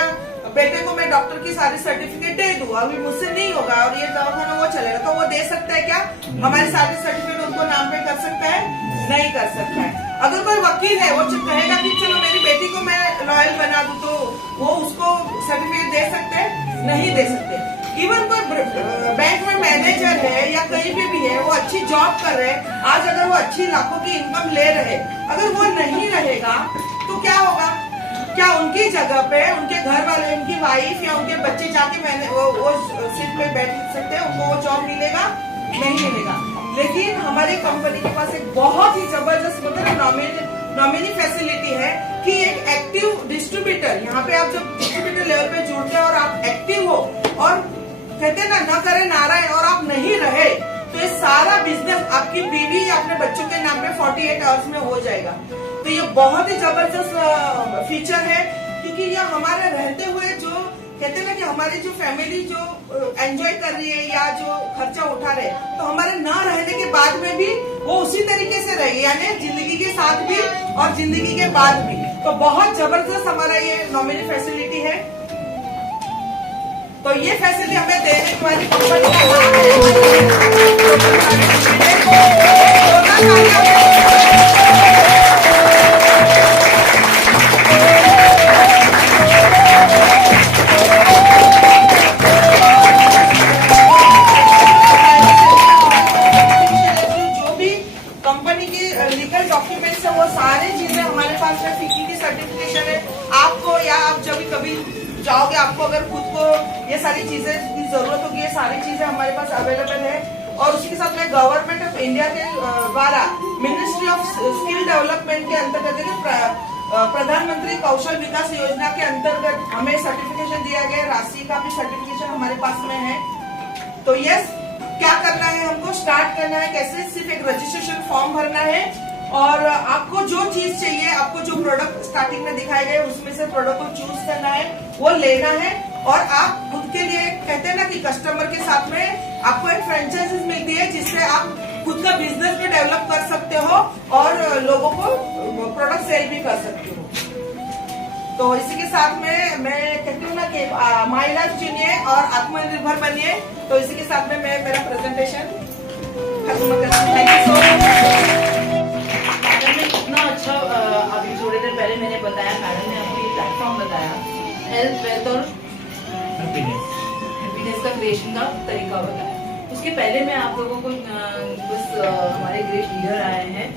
बेटे को मैं डॉक्टर की सारी सर्टिफिकेट दे दूं, अभी मुझसे नहीं होगा और ये दवाखाना वो चलेगा, तो वो दे सकता है क्या? हमारी सारी सर्टिफिकेट उनको नाम पे कर सकता है? नहीं कर सकता है। अगर कोई वकील है वो कहेगा कि चलो मेरी बेटी को मैं लॉयल बना दूं, तो वो उसको सर्टिफिकेट दे सकते हैं? नहीं दे सकते। इवन कोई बैंक में मैनेजर है या कहीं पे भी है, वो अच्छी जॉब कर रहे हैं, आज अगर वो अच्छी लाखों की इनकम ले रहे, अगर वो नहीं रहेगा तो क्या होगा? क्या उनकी जगह पे उनके घर वाले, उनकी वाइफ या उनके बच्चे जाके वो सीट पे बैठ सकते हैं, उनको वो जॉब मिलेगा? नहीं मिलेगा। लेकिन हमारी कंपनी के पास एक बहुत ही जबरदस्त मतलब नॉमिनी फैसिलिटी है कि एक एक्टिव डिस्ट्रीब्यूटर, यहाँ पे आप जब डिस्ट्रीब्यूटर लेवल पे जुड़ते हैं और आप एक्टिव हो और कहते हैं ना, न करे नारायण, और आप नहीं रहे तो ये सारा बिजनेस आपकी बीवी या अपने बच्चों के नाम पे 48 आवर्स में हो जाएगा। तो ये बहुत ही जबरदस्त फीचर है, क्योंकि ये हमारे रहते हुए जो कहते हैं ना कि हमारी जो फैमिली जो एंजॉय कर रही है या जो खर्चा उठा रहे, तो हमारे न रहने के बाद में भी वो उसी तरीके से रहे, यानी जिंदगी के साथ भी और जिंदगी के बाद भी। तो बहुत जबरदस्त हमारा ये नॉमिनी फैसिलिटी है। तो ये फैसिलिटी हमें देने वाली जो भी कंपनी की लीगल डॉक्यूमेंट्स है वो सारी चीजें हमारे पास है। सीपी की सर्टिफिकेशन है आपको, या आप जब कभी जाओगे आपको अगर खुद को ये सारी चीजें की जरूरत होगी, ये सारी चीजें हमारे पास अवेलेबल है। और उसके साथ में गवर्नमेंट ऑफ इंडिया के द्वारा मिनिस्ट्री ऑफ स्किल डेवलपमेंट के अंतर्गत प्रधानमंत्री कौशल विकास योजना के अंतर्गत हमें सर्टिफिकेशन दिया गया, राशि का भी सर्टिफिकेशन हमारे पास में है। तो यस, क्या करना है हमको? स्टार्ट करना है कैसे? सिर्फ एक रजिस्ट्रेशन फॉर्म भरना है और आपको जो चीज चाहिए, आपको जो प्रोडक्ट स्टार्टिंग में दिखाए गए उसमें से प्रोडक्ट को चूज करना है, वो लेना है। और आप खुद के लिए कहते हैं ना कि कस्टमर के साथ में आपको एक फ्रेंचाइजीज मिलती है, जिससे आप खुद का बिजनेस भी डेवलप कर सकते हो और लोगों को प्रोडक्ट सेल भी कर सकते हो। तो इसी के साथ में मैं कहती हूँ ना कि माई लाइफ चुनिए और आत्मनिर्भर बनिए। तो इसी के साथ में मैं मेरा प्रेजेंटेशन खत्म करती हूँ। Thank you so much. इतना अच्छा अभी थोड़ी देर पहले मैंने बताया, मैडम ने आपको ये प्लेटफॉर्म बताया, हेल्थ, वेल्थ और हैप्पीनेस का क्रिएशन का तरीका बताया। उसके पहले मैं आप लोगों को बस हमारे ग्रेट लीडर आए हैं,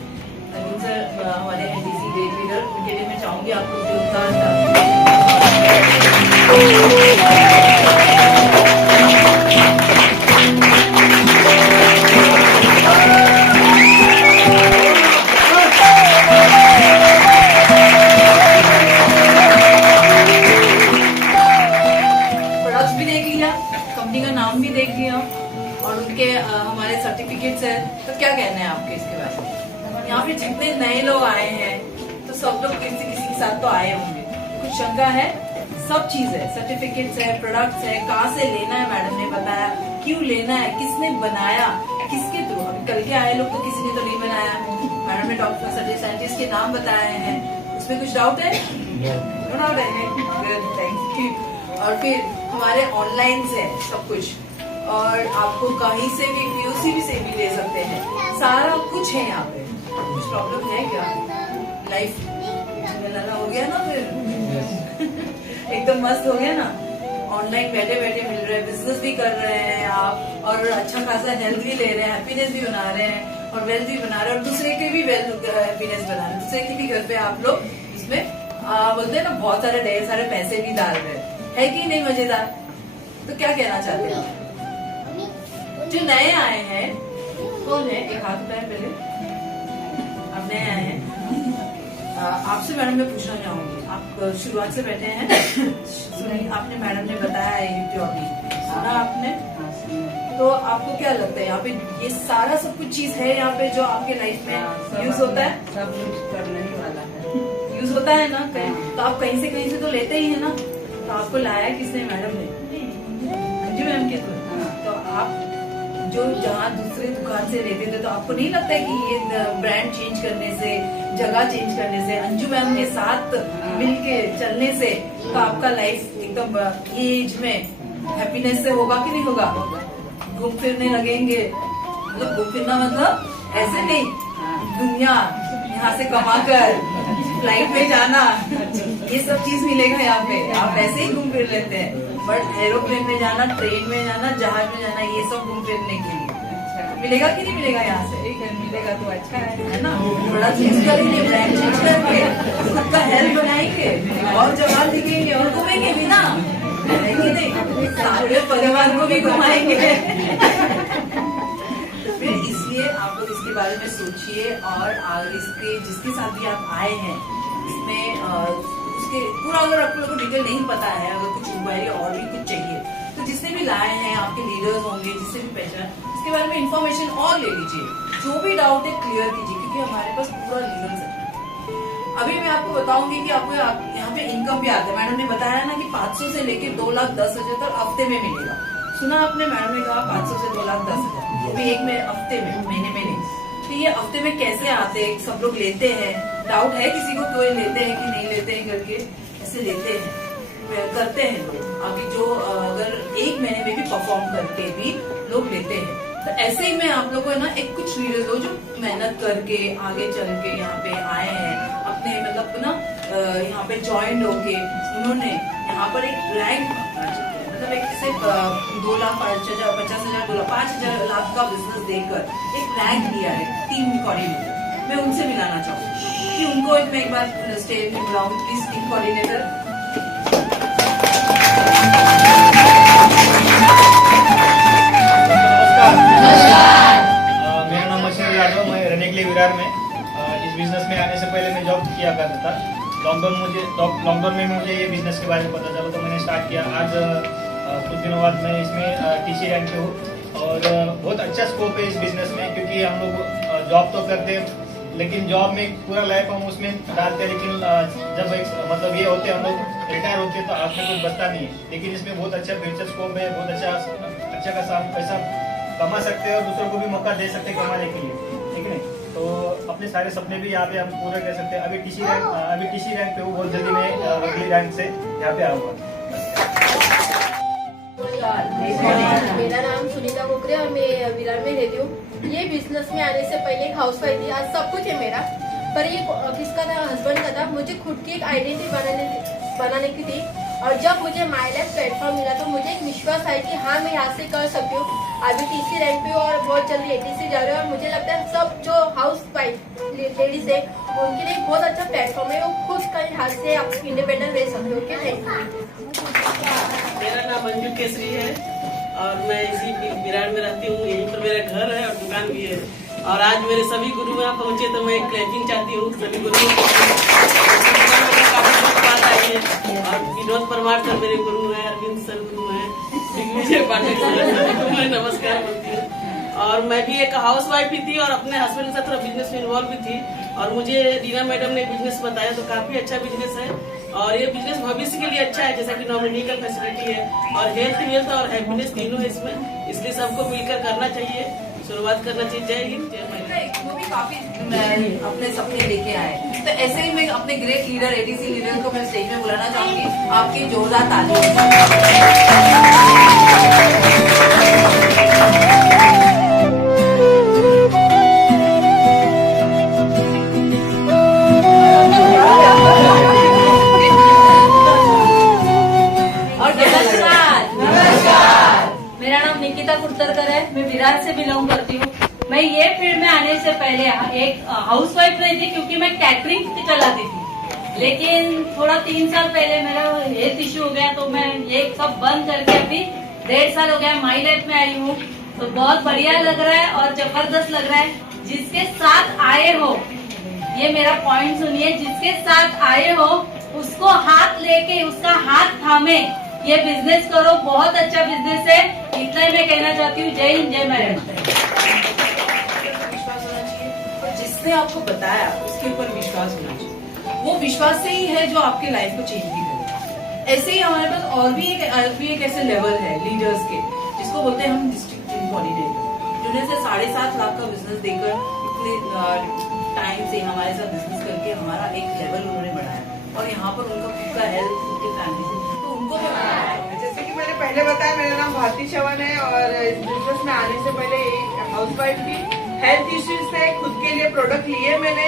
अरविंद सर हमारे एनडीसी ग्रेट लीडर, उनके लिए मैं चाहूंगी आपको तो क्या कहना है आपके इसके बारे में? यहाँ पे जितने नए लोग आए हैं तो सब लोग किसी किसी के साथ तो आए होंगे, कुछ शंका है? सब चीज है, सर्टिफिकेट्स है, प्रोडक्ट्स है, कहाँ से लेना है मैडम ने बताया, क्यों लेना है, किसने बनाया, किसके थ्रू। अभी कल के आए लोग तो किसी ने तो नहीं बनाया, मैडम ने डॉक्टर साइंटिस्ट के नाम बताए हैं, उसमें कुछ डाउट है? नो डाउट है, थैंक यू। और फिर हमारे ऑनलाइन है सब कुछ, और आपको कहीं से भी पीयूसी से भी ले सकते हैं, सारा कुछ है यहाँ पे। कुछ प्रॉब्लम है क्या? लाइफ हो गया ना फिर एकदम मस्त हो गया ना। ऑनलाइन बैठे बैठे मिल रहे हैं, बिजनेस भी कर रहे हैं आप, और अच्छा खासा हेल्थ भी ले रहे हैं, हैप्पीनेस भी बना रहे हैं, और वेल्थ भी बना रहे हैं, और दूसरे के भी वेल्थ हैप्पीनेस बना रहे हैं, दूसरे के भी घर पे आप लोग इसमें बोलते हैं ना बहुत सारे ढेर सारे पैसे भी डाल रहे हैं, है कि नहीं? मजेदार। तो क्या कहना चाहते हैं जो नए आए हैं? कौन है? एक हाथ उठाए पहले। आप नए आए हैं, आपसे मैडम मैं पूछना चाहूंगी, आप शुरुआत से बैठे हैं, सुनिए आपने मैडम ने बताया यूट्यूब सुना आपने, तो आपको क्या लगता है यहाँ पे ये सारा सब कुछ चीज है यहाँ पे जो आपके लाइफ में यूज होता है? सब यूज करने ही वाला है, यूज होता है ना कहीं, तो आप कहीं से तो लेते ही है ना। तो आपको लाया किसने? मैडम ने, अंजू मैम के थ्रू। तो आप जो जहाँ दूसरे दुकान से लेते थे तो आपको नहीं लगता है कि ये ब्रांड चेंज करने से, जगह चेंज करने से, अंजू मैम के साथ मिलके चलने से तो आपका लाइफ एकदम ये एज में हैप्पीनेस से होगा कि नहीं होगा? घूम फिरने लगेंगे, मतलब घूम फिरना मतलब ऐसे नहीं, दुनिया यहाँ से कमा कर फ्लाइट में जाना, ये सब चीज मिलेगा यहाँ पे। आप ऐसे ही घूम फिर लेते हैं, बट एरोप्लेन में जाना, ट्रेन में जाना, जहाज में जाना, ये सब घूम फिरने के लिए मिलेगा कि नहीं मिलेगा? यहाँ से ठीक है, मिलेगा तो अच्छा है ना। थोड़ा चेंज करेंगे, ब्रांड चेंज करके खुद का हेल्थ बनाएंगे, और जवाब दिखेंगे, और घूमेंगे भी ना, है कि नहीं? सारे परिवार को भी घुमाएंगे। फिर इसलिए आप लोग इसके बारे में सोचिए, और इसके जिसके साथ भी आप आए हैं इसमें उसके पूरा, अगर आप लोगों को डिटेल नहीं पता है, अगर कुछ इंक्वायरी और भी कुछ चाहिए, तो जिसने भी लाए हैं आपके लीडर्स होंगे, जिससे भी पहचान, इसके बारे में इंफॉर्मेशन और ले लीजिए, जो भी डाउट है क्लियर कीजिए, क्योंकि हमारे पास पूरा लीडर्स है। अभी मैं आपको बताऊंगी कि आपको यहाँ पे इनकम भी आता है। मैडम ने बताया ना कि 500 से लेके 2,10,000 तक हफ्ते में मिलेगा। सुना आपने? मैडम ने कहा 500 से 2,10,000, वो भी एक में हफ्ते में, महीने में नहीं। तो ये हफ्ते में कैसे आते हैं? सब लोग लेते हैं, डाउट है किसी को कोई लेते हैं कि नहीं लेते हैं करके, ऐसे लेते हैं, करते हैं लोग। अभी जो अगर एक महीने में भी परफॉर्म करके भी लोग लेते हैं, तो ऐसे ही मैं आप लोगों को ना एक कुछ लीडर्स हो जो मेहनत करके आगे चल के यहाँ पे आए हैं, अपने मतलब ना यहाँ पे ज्वाइन होके उन्होंने यहाँ पर एक रैंक, मतलब एक से 2,50,000 5,000 लाख का बिजनेस देकर एक रैंक दिया है टीम कोऑर्डिनेटर। मैं उनसे मिलाना चाहूँगी कि उनको मैं एक बार स्टेज में बुलाऊँ, प्लीज टीम कोऑर्डिनेटर। मेरा नाम मशीन यादव, मैं रहने के लिए विरार में। इस बिजनेस में आने से पहले मैं जॉब किया करता था। लॉकडाउन में मुझे ये बिजनेस के बारे में पता चला, तो मैंने स्टार्ट किया। आज कुछ दिनों बाद मैं इसमें टीसी रैंक पे हूँ, और बहुत अच्छा स्कोप है इस बिजनेस में, क्योंकि हम लोग जॉब तो करते हैं, लेकिन जॉब में पूरा लाइफ हम उसमें डालते हैं, लेकिन जब एक मतलब ये होते हैं हम लोग रिटायर होते हैं तो हाथ में कुछ बचता नहीं है। लेकिन इसमें बहुत अच्छा फ्यूचर स्कोप है, बहुत अच्छा खासा पैसा कमा सकते हैं, और दूसरों को भी मौका दे सकते हैं कमाने के लिए, ठीक है। तो अपने सारे सपने भी यहाँ पे हम पूरे कर सकते हैं। अभी टीसी रैंक पे हूँ, बहुत जल्दी मैं अगली रैंक से यहाँ पे आऊँगा। मेरा नाम सुनीता कुकरे और मैं विरार में रहती हूँ। ये बिजनेस में आने से पहले एक हाउसवाइफ थी, आज सब कुछ है मेरा, पर ये किसका था? हस्बैंड का था। मुझे खुद की एक आइडेंटिटी बनाने की थी, और जब मुझे माय लाइफ प्लेटफॉर्म मिला तो मुझे एक विश्वास है कि हाँ मैं यहाँ से कर सकती हूँ। अभी टीसी रैंक पे और बहुत जल्दी एटीसी जा रहे हैं, और मुझे लगता है सब जो हाउस वाइफ लेडीज है उनके लिए बहुत अच्छा प्लेटफॉर्म है, वो खुद का हाथ से आप इंडिपेंडेंट रह सकते हो। Thank you. मेरा नाम मंजू केसरी है, और मैं इसी विरार में रहती हूँ। यहीं पर मेरा घर है और दुकान भी है। और आज मेरे सभी गुरु यहाँ पहुँचे तो मैं क्लैपिंग चाहती हूँ सभी गुरुओं को। और विनोद परमार सर मेरे गुरु हैं, अरविंद सर गुरु हैं, दिग्विजय पाटिल सर, मैं नमस्कार बोलती हूँ। और मैं भी एक हाउस वाइफ भी थी और अपने हस्बैंड के साथ थोड़ा बिजनेस में इन्वॉल्व भी थी। और मुझे रीना मैडम ने बिजनेस बताया तो काफी अच्छा बिजनेस है और ये बिजनेस भविष्य के लिए अच्छा है, जैसा कि नॉन मेडिकल फैसिलिटी है और हेल्थ वेल्थ और हैप्पीनेस तीनों है इसमें, इसलिए सबको मिलकर करना चाहिए, शुरुआत करना चाहिए। जय हिंद जय महिला। वो भी काफी अपने सपने लेके आए, तो ऐसे ही मैं अपने ग्रेट लीडर एडीसी लीडर को मैं स्टेज में बुलाना चाहूंगी। आपकी जोरदार तालियां। मेरा नाम निकिता कुर्तरकर है, मैं विरार से बिलोंग करती हूँ। मैं ये फील्ड में आने से पहले एक हाउसवाइफ रही थी क्योंकि मैं कैटरिंग चलाती थी, लेकिन थोड़ा 3 साल पहले मेरा हेल्थ इश्यू हो गया तो मैं ये सब बंद करके अभी 1.5 साल हो गया माई लाइफ में आई हूँ। तो बहुत बढ़िया लग रहा है और जबरदस्त लग रहा है। जिसके साथ आए हो, ये मेरा पॉइंट सुनिए, जिसके साथ आए हो उसको हाथ लेके उसका हाथ थामे ये बिजनेस करो, बहुत अच्छा बिजनेस है। इतना ही मैं कहना चाहती हूँ। जय हिंद जय महिला। विश्वास होना चाहिए और जिसने आपको बताया उसके ऊपर विश्वास होना चाहिए। वो विश्वास से ही है जो आपके लाइफ को चेंज भी करेगा। ऐसे ही हमारे पास और भी एक ऐसे लेवल है लीडर्स के, जिसको बोलते हैं हम डिस्ट्रिक्ट टीम कोऑर्डिनेटर, जिन्होंने से 7.5 लाख का बिजनेस देकर इतने टाइम से हमारे साथ बिजनेस करके हमारा एक लेवल उन्होंने बढ़ाया और यहाँ पर उनका खुद का हेल्थ, उनकी फैमिली से तो उनको भी बनाया। जैसे कि मैंने पहले बताया, मेरा नाम भारती चौहान है और इस बिजनेस में आने से पहले एक हाउसवाइफ थी। हेल्थ इश्यूज थे, खुद के लिए प्रोडक्ट लिए मैंने,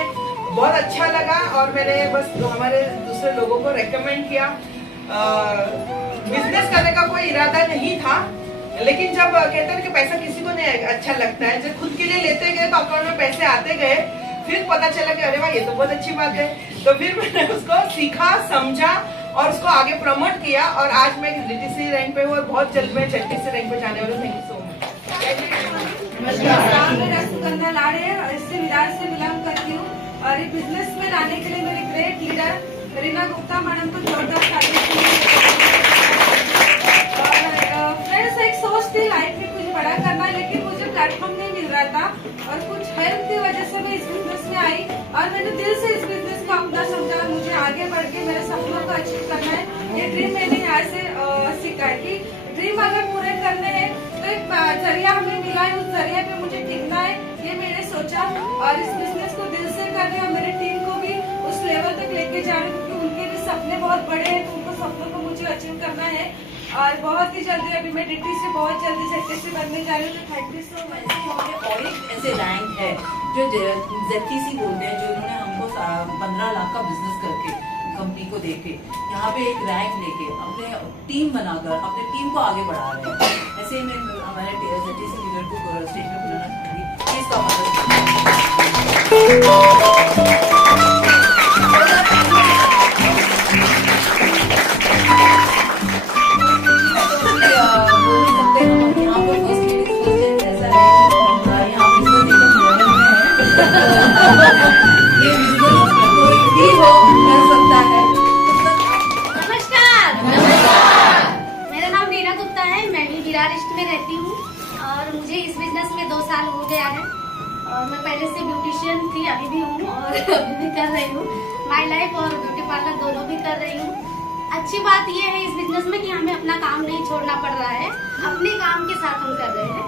बहुत अच्छा लगा और मैंने बस हमारे दूसरे लोगों को रेकमेंड किया। बिजनेस करने का कोई इरादा नहीं था, लेकिन जब कहते हैं कि पैसा किसी को नहीं अच्छा लगता है, जब खुद के लिए लेते गए तो अकाउंट में पैसे आते गए, फिर पता चला कि अरे वाह ये तो बहुत अच्छी बात है। तो फिर मैंने उसको सीखा, समझा और उसको आगे प्रमोट किया और आज मैं डीटीसी रैंक पे हूँ और बहुत जल्द मैं ZTC रैंक पे जाने वाली हूँ। Thank you so much. मेरा सुगंधा लाड़े है और इससे विरार से बिलोंग करती हूँ और ये बिजनेस में लाने के लिए मेरे great leader Reena Gupta madam को जोरदार और फ्रेंड्स एक सोच थी लाइफ में कुछ बड़ा करना, लेकिन मुझे प्लेटफॉर्म नहीं मिल रहा था और कुछ हेल्प की वजह से मैं इस बिजनेस में आई और मैंने दिल से इस बिजनेस को अपना समझा। मुझे आगे बढ़ के मेरे सपनों को अचीव करना है, ये ड्रीम मैंने यहाँ से सीखा कि ड्रीम अगर पूरे करने हैं तो एक जरिया हमें मिला है, उस जरिया पे मुझे टिकना है, ये मैंने सोचा और इस बिजनेस को दिल से करने और मेरी टीम को भी उस लेवल तक लेके जाना, क्योंकि उनके भी सपने बहुत बड़े हैं, तो उनको सपनों को मुझे अचीव करना है और बहुत ही जल्दी अभी मैं डिटी से बहुत जल्दी ZTC बनने जा रही हूँ। तो थैंक यू सो मच। हमारे और एक ऐसे रैंक है जो ZTC बोलते हैं, जो उन्होंने हमको 15 लाख का बिजनेस करके कंपनी को देके यहाँ पे एक रैंक लेके अपने टीम बनाकर अपने टीम को आगे बढ़ा रहे हैं। ऐसे ही मैं हमारे ZTC लीडर को स्टेज पे बुलाना चाहूंगी। इसका में रहती हूँ और मुझे इस बिजनेस में 2 साल हो गया है और मैं पहले से ब्यूटिशियन थी, अभी भी हूँ और अभी भी कर रही हूँ। माई लाइफ और ब्यूटी पार्लर दोनों भी कर रही हूँ। अच्छी बात यह है इस बिजनेस में कि हमें अपना काम नहीं छोड़ना पड़ रहा है, अपने काम के साथ हम कर रहे हैं।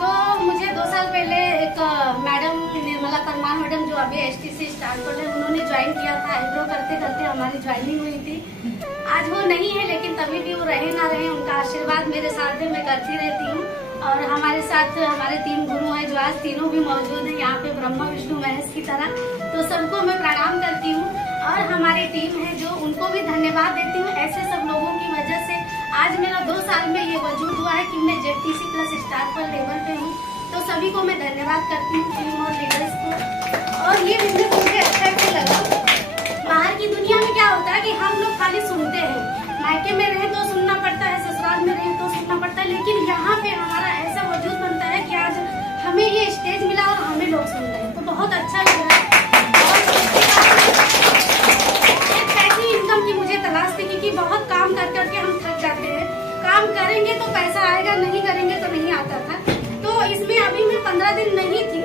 तो मुझे 2 साल पहले एक मैडम निर्मला परमार मैडम जो अभी HTC स्टार्ट कर रहे हैं, उन्होंने ज्वाइन किया था। आईब्रो करते करते हमारी ज्वाइनिंग हुई थी। आज वो नहीं है, लेकिन तभी भी वो रहे ना रहे, उनका आशीर्वाद मेरे साथ है, मैं करती रहती हूँ। और हमारे साथ हमारे 3 गुरु हैं जो आज तीनों भी मौजूद हैं यहाँ पे, ब्रह्मा विष्णु महेश की तरह। तो सबको मैं प्रणाम करती हूँ और हमारी टीम है जो उनको भी धन्यवाद देती हूँ। ऐसे सब लोगों की वजह से आज मेरा 2 साल में ये वजूद हुआ है कि मैं ZTC प्लस स्टार पर लेवल पे हूँ। तो सभी को मैं धन्यवाद करती हूँ, टीम और लीडर्स को। और ये बिजनेस मुझे अच्छा भी लगा। बाहर की दुनिया में क्या होता है कि हम लोग खाली सुनते हैं, मायके में रहे तो सुनना पड़ता है, ससुराल में रहे तो सुनना पड़ता है, लेकिन यहाँ पे हमारा ऐसा वजूद बनता है कि आज हमें ये स्टेज मिला और हमें लोग सुन रहे हैं, तो बहुत अच्छा लग रहा है। एक ऐसी इनकम की मुझे तलाश थी, क्योंकि बहुत काम कर करके हम थक जाते हैं। काम करेंगे तो पैसा आएगा, नहीं करेंगे तो नहीं आता था। तो इसमें अभी मैं 15 दिन नहीं थी,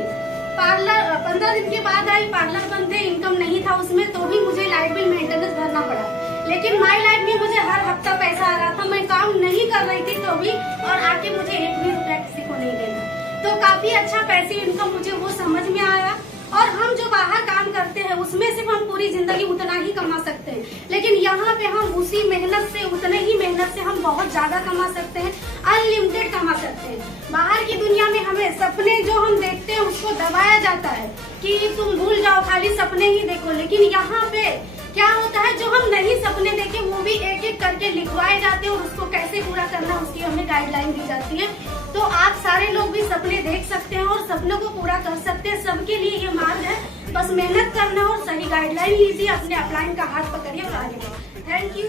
पार्लर 15 दिन के बाद आई, पार्लर बंद थे, इनकम नहीं था उसमें, तो भी मुझे लाइट बिल मेंटेनेंस भरना पड़ा। लेकिन माई लाइफ में मुझे हर हफ्ता पैसा आ रहा था, मैं काम नहीं कर रही थी तो भी, और आके मुझे 1 भी रुपया किसी को नहीं देना। तो काफी अच्छा पैसे इनकम मुझे वो समझ में आया। और हम जो बाहर काम करते हैं उसमें सिर्फ हम पूरी जिंदगी उतना ही कमा सकते हैं, लेकिन यहाँ पे हम उसी मेहनत से, उतने ही मेहनत से हम बहुत ज्यादा कमा सकते हैं, अनलिमिटेड कमा सकते हैं। बाहर की दुनिया में हमें सपने जो हम देखते हैं उसको दबाया जाता है कि तुम भूल जाओ, खाली सपने ही देखो। लेकिन यहाँ पे क्या होता है, जो हम नहीं सपने देखे वो भी एक एक करके लिखवाए जाते हैं और उसको कैसे पूरा करना उसकी हमें गाइडलाइन दी जाती है। तो आप सारे लोग भी सपने देख सकते हैं और सपनों को पूरा कर सकते हैं। सबके लिए ये मार्ग है, बस मेहनत करना और सही गाइडलाइन लीजिए, अपने अपलाइन का हाथ पकड़िए और आगे बढ़िए। Thank you.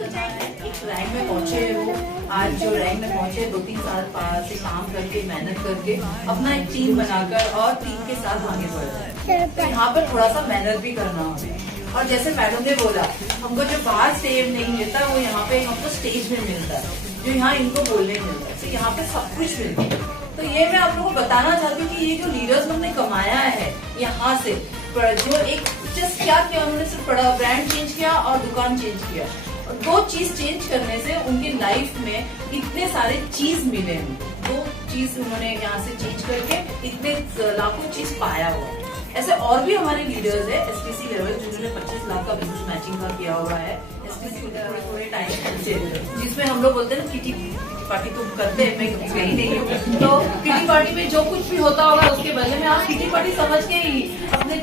रैंक में पहुंचे वो, आज जो रैंक में पहुंचे 2-3 साल से काम करके, मेहनत करके, अपना एक टीम बनाकर और टीम के साथ आगे बढ़ रहे हैं। तो यहाँ पर थोड़ा सा मेहनत भी करना होगा। और जैसे मैडम ने बोला, हमको जो बाहर स्टेज नहीं मिलता वो यहाँ पे हमको स्टेज में मिलता है, जो यहाँ इनको बोलने मिलता है। तो यहाँ पे सब कुछ मिलता है। तो ये मैं आप लोगों को बताना चाहती हूँ कि ये जो लीडर्स हमने कमाया है यहाँ से, जो एक जस्ट क्या किया उन्होंने, सिर्फ ब्रांड चेंज किया और दुकान चेंज किया, और 2 चीज चेंज करने से उनकी लाइफ में इतने सारे चीज मिले। 2 चीज उन्होंने यहाँ से चेंज करके इतने लाखों चीज पाया हुआ। ऐसे और भी हमारे लीडर्स है एसपीसी लेवल, जिन्होंने 25 लाख का बिजनेस मैचिंग का किया हुआ है एसपीसी थोड़े टाइम से, जिसमें हम लोग बोलते हैं ना किटी पार्टी तो करते हैं, मैं गई नहीं हूँ। तो किटी पार्टी में जो कुछ भी होता होगा उसके बदले में आप किटी पार्टी समझ के ही अपने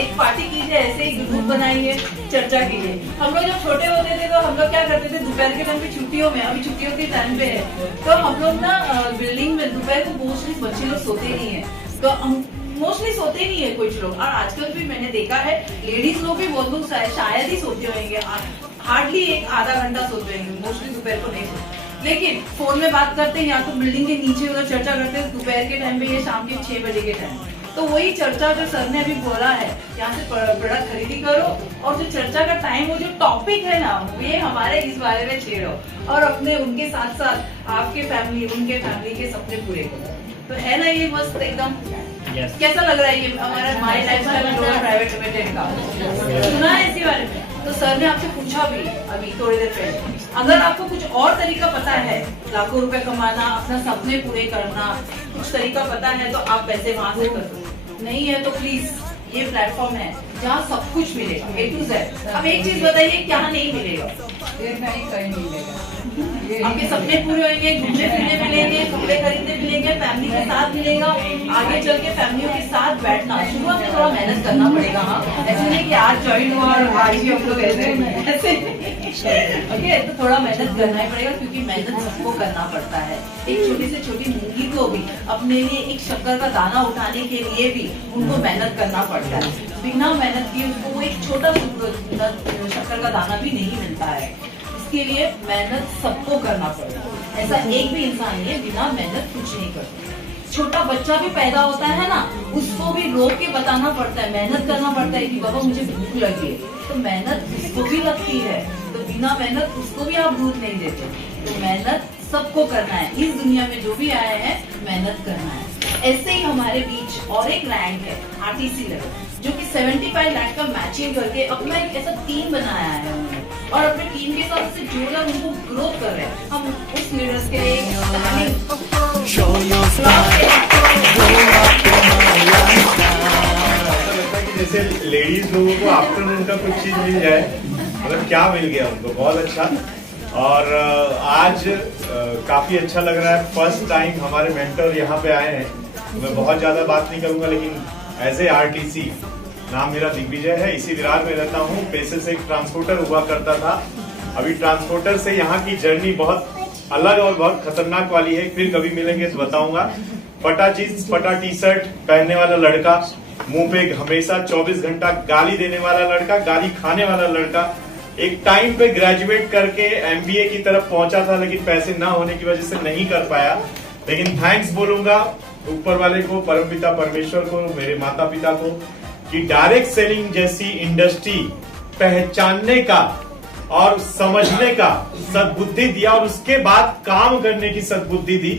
एक पार्टी कीजिए, ऐसे ही ग्रुप बनाइए, चर्चा कीजिए। हम लोग जब छोटे होते थे तो हम लोग क्या करते थे, दोपहर के टाइम पे छुट्टियों में, अभी छुट्टियों के टाइम पे है तो हम लोग ना बिल्डिंग में दोपहर को मोस्टली बच्चे लोग सोते नहीं है, तो हम मोस्टली सोते नहीं है कुछ लोग। और आजकल भी मैंने देखा है लेडीज लोग भी बहुत लोग शायद ही सोते होंगे, हार्डली एक आधा घंटा सोते होंगे, मोस्टली दोपहर को नहीं सोते। लेकिन फोन में बात करते हैं या तो बिल्डिंग के नीचे उधर चर्चा करते हैं दोपहर के टाइम पे या शाम के 6 बजे के टाइम। तो वही चर्चा जो सर ने अभी बोला है, यहाँ से प्रोडक्ट खरीदी करो और जो चर्चा का टाइम, वो जो टॉपिक है ना, ये हमारे इस बारे में छेड़ो और अपने उनके साथ साथ आपके फैमिली, उनके फैमिली के सपने पूरे करो। तो है ना ये मस्त एकदम। कैसा लग रहा है ये हमारा माय लाइफस्टाइल प्राइवेट लिमिटेड का? सुना है इसी बारे में? तो सर ने आपसे पूछा भी अभी थोड़ी देर पहले, अगर आपको कुछ और तरीका पता है लाखों रुपए कमाना, अपना सपने पूरे करना, कुछ तरीका पता है तो आप पैसे वहां से करो। नहीं है तो प्लीज ये प्लेटफॉर्म है जहाँ सब कुछ मिलेगा A to Z। अब एक चीज बताइए क्या नहीं मिलेगा? कहीं नहीं मिलेगा। आपके सपने पूरे होंगे, घूमने फिरने मिलेंगे, कपड़े खरीदने मिलेंगे, फैमिली के साथ मिलेगा, आगे चल के फैमिलियों के साथ बैठना। शुरुआत में थोड़ा मेहनत करना पड़ेगा, हाँ, ऐसे नहीं कि आज ज्वाइन हुआ और आज भी हम लोग ऐसे ओके। तो थोड़ा मेहनत करना ही पड़ेगा, क्योंकि मेहनत सबको करना पड़ता है। एक छोटी से छोटी मुर्गी को भी अपने लिए एक शक्कर का दाना उठाने के लिए भी उनको मेहनत करना पड़ता है। बिना मेहनत किए उसको वो एक छोटा शक्कर का दाना भी नहीं मिलता है। इसके लिए मेहनत सबको करना पड़ेगा। ऐसा एक भी इंसान नहीं है बिना मेहनत कुछ नहीं करता। छोटा बच्चा भी पैदा होता है ना, उसको भी रोक के बताना पड़ता है, मेहनत करना पड़ता है कि बाबा मुझे भूख लगी है, तो मेहनत उसको भी लगती है। तो बिना मेहनत उसको भी आप दूध नहीं देते। तो मेहनत सबको करना है, इस दुनिया में जो भी आए हैं मेहनत करना है। ऐसे ही हमारे बीच और एक रैंक है आरटीसी लेवल, जो कि 75 लाख का मैचिंग करके अपना एक ऐसा टीम बनाया है उन्होंने, और अपने टीम के साथ से जोड़कर उनको ग्रोथ कर रहे हैं। हम उस लीडर्स के जैसे लेडीज लोगों को आफ्टरनून का कुछ चीज मिल जाए, मतलब क्या मिल गया उनको, बहुत अच्छा। और आज काफी अच्छा लग रहा है, फर्स्ट टाइम हमारे मेंटर यहाँ पे आए हैं। मैं बहुत ज्यादा बात नहीं करूंगा, लेकिन एज ए आरटीसी, नाम मेरा दिग्विजय है, इसी विरार में रहता हूँ। पेशे से एक ट्रांसपोर्टर हुआ करता था, अभी ट्रांसपोर्टर से यहाँ की जर्नी बहुत अलग और बहुत खतरनाक वाली है। फिर कभी मिलेंगे तो बताऊंगा। फटा जींस, फटा टी शर्ट पहनने वाला लड़का, मुंह पे हमेशा 24 घंटा गाली देने वाला लड़का, गाली खाने वाला लड़का, एक टाइम पे ग्रेजुएट करके एमबीए की तरफ पहुंचा था, लेकिन पैसे ना होने की वजह से नहीं कर पाया। लेकिन थैंक्स बोलूंगा ऊपर वाले को, परमपिता परमेश्वर को, मेरे माता पिता को, कि डायरेक्ट सेलिंग जैसी इंडस्ट्री पहचानने का और समझने का सद्बुद्धि दिया, और उसके बाद काम करने की सद्बुद्धि दी।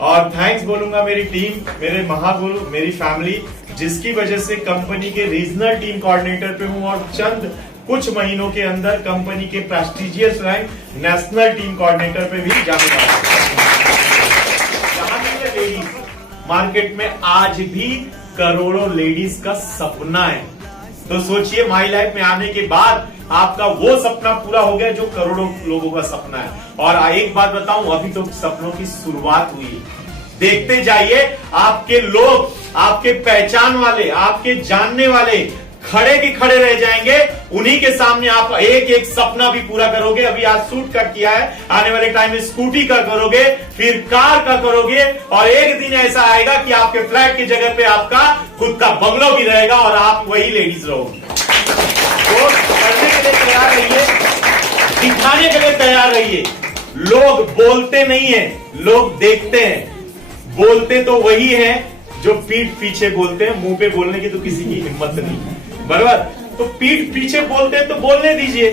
और थैंक्स बोलूंगा मेरी टीम, मेरे महागुरु, मेरी फैमिली, जिसकी वजह से कंपनी के रीजनल टीम कोऑर्डिनेटर पे हूं और चंद कुछ महीनों के अंदर कंपनी के prestigious rank national team coordinator पे भी जाने वाला लेडीज मार्केट में आज भी करोड़ों लेडीज का सपना है। तो सोचिए माई लाइफ में आने के बाद आपका वो सपना पूरा हो गया जो करोड़ों लोगों का सपना है। और एक बात बताऊं, अभी तो सपनों की शुरुआत हुई है। देखते जाइए, आपके लोग, आपके पहचान वाले, आपके जानने वाले खड़े की खड़े रह जाएंगे। उन्हीं के सामने आप एक एक सपना भी पूरा करोगे। अभी आज सूट कट किया है, आने वाले टाइम में स्कूटी का करोगे, फिर कार का करोगे, और एक दिन ऐसा आएगा कि आपके फ्लैट की जगह पे आपका खुद का बंगलो भी रहेगा और आप वही लेडीज रहोगे। तो करने के लिए तैयार रहिए, दिखाने के लिए तैयार रहिए। लोग बोलते नहीं है, लोग देखते हैं। बोलते तो वही है जो पीठ पीछे बोलते हैं, मुंह पे बोलने की तो किसी की हिम्मत नहीं, बराबर। तो पीठ पीछे बोलते हैं तो बोलने दीजिए।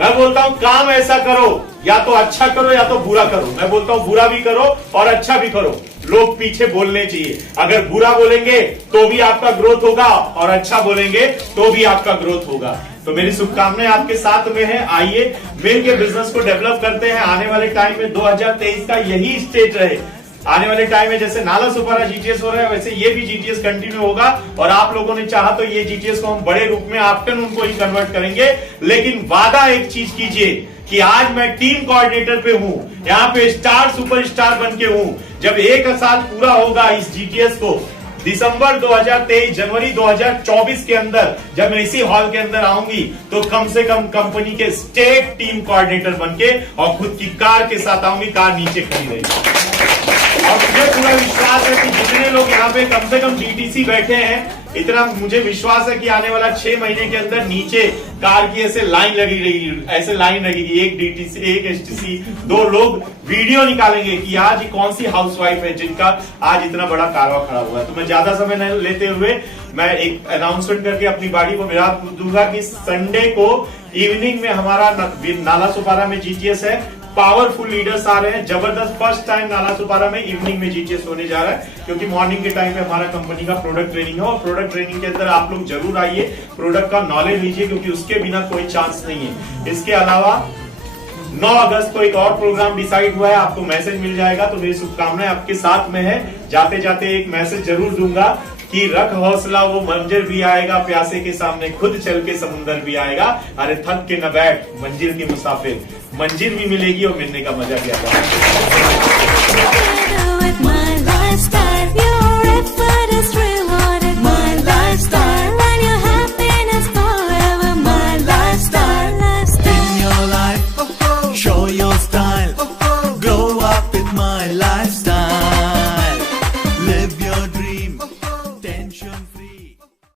मैं बोलता हूं काम ऐसा करो, या तो अच्छा करो या तो बुरा करो। मैं बोलता हूं बुरा भी करो और अच्छा भी करो। लोग पीछे बोलने चाहिए। अगर बुरा बोलेंगे तो भी आपका ग्रोथ होगा और अच्छा बोलेंगे तो भी आपका ग्रोथ होगा। तो मेरी शुभकामनाएं आपके साथ में है। आइए मिलकर बिजनेस को डेवलप करते हैं। आने वाले टाइम में 2023 का यही स्टेज रहे। आने वाले टाइम में जैसे नालासोपारा जीटीएस हो रहा है, वैसे ये भी जीटीएस कंटिन्यू होगा। और आप लोगों ने चाहा तो ये जीटीएस को हम बड़े रूप में आफ्टरनून को ही कन्वर्ट करेंगे। लेकिन वादा एक चीज कीजिए कि आज मैं टीम कोऑर्डिनेटर पे हूं, यहाँ पे स्टार सुपरस्टार बन के हूं। जब एक साल पूरा होगा इस जीटीएस को, दिसंबर 2023 जनवरी 2024 के अंदर जब मैं इसी हॉल के अंदर आऊंगी, तो कम से कम कंपनी के स्टेट टीम कोऑर्डिनेटर बनके और खुद की कार के साथ आऊंगी। कार नीचे खड़ी रहेगी। और मुझे पूरा विश्वास है कि जितने लोग यहाँ पे कम से कम डीटीसी बैठे हैं, इतना मुझे विश्वास है कि आने वाला 6 महीने के अंदर नीचे कार की ऐसे लाइन लगी रहेगी, ऐसे लाइन लगेगी। एक डीटीसी, एक एसटीसी, 2 लोग वीडियो निकालेंगे कि आज कौन सी हाउसवाइफ है जिनका आज इतना बड़ा कारवा खड़ा हुआ है। तो मैं ज्यादा समय नहीं लेते हुए मैं एक अनाउंसमेंट करके अपनी बाड़ी को विराम दूंगा कि संडे को इवनिंग में हमारा नालासोपारा में जीटीएस है। पावरफुल लीडर्स आ रहे हैं, जबरदस्त। फर्स्ट टाइम नालासोपारा में इवनिंग में जीटीएस होने जा रहा है, क्योंकि मॉर्निंग के टाइम पे हमारा कंपनी का प्रोडक्ट ट्रेनिंग है। और प्रोडक्ट ट्रेनिंग के अंदर आप लोग जरूर आइए, प्रोडक्ट का नॉलेज लीजिए, क्योंकि उसके बिना कोई चांस नहीं है। इसके अलावा 9 अगस्त को एक और प्रोग्राम डिसाइड हुआ है, आपको मैसेज मिल जाएगा। तो मेरी शुभकामनाएं आपके साथ में है। जाते जाते एक मैसेज जरूर दूंगा कि रख हौसला, वो मंजिल भी आएगा, प्यासे के सामने खुद चल के समुंदर भी आएगा। अरे थक के न बैठ मंजिल की मुसाफिर, मंजिल भी मिलेगी और मिलने का मजा भी आएगा। Show your style, grow up with my lifestyle.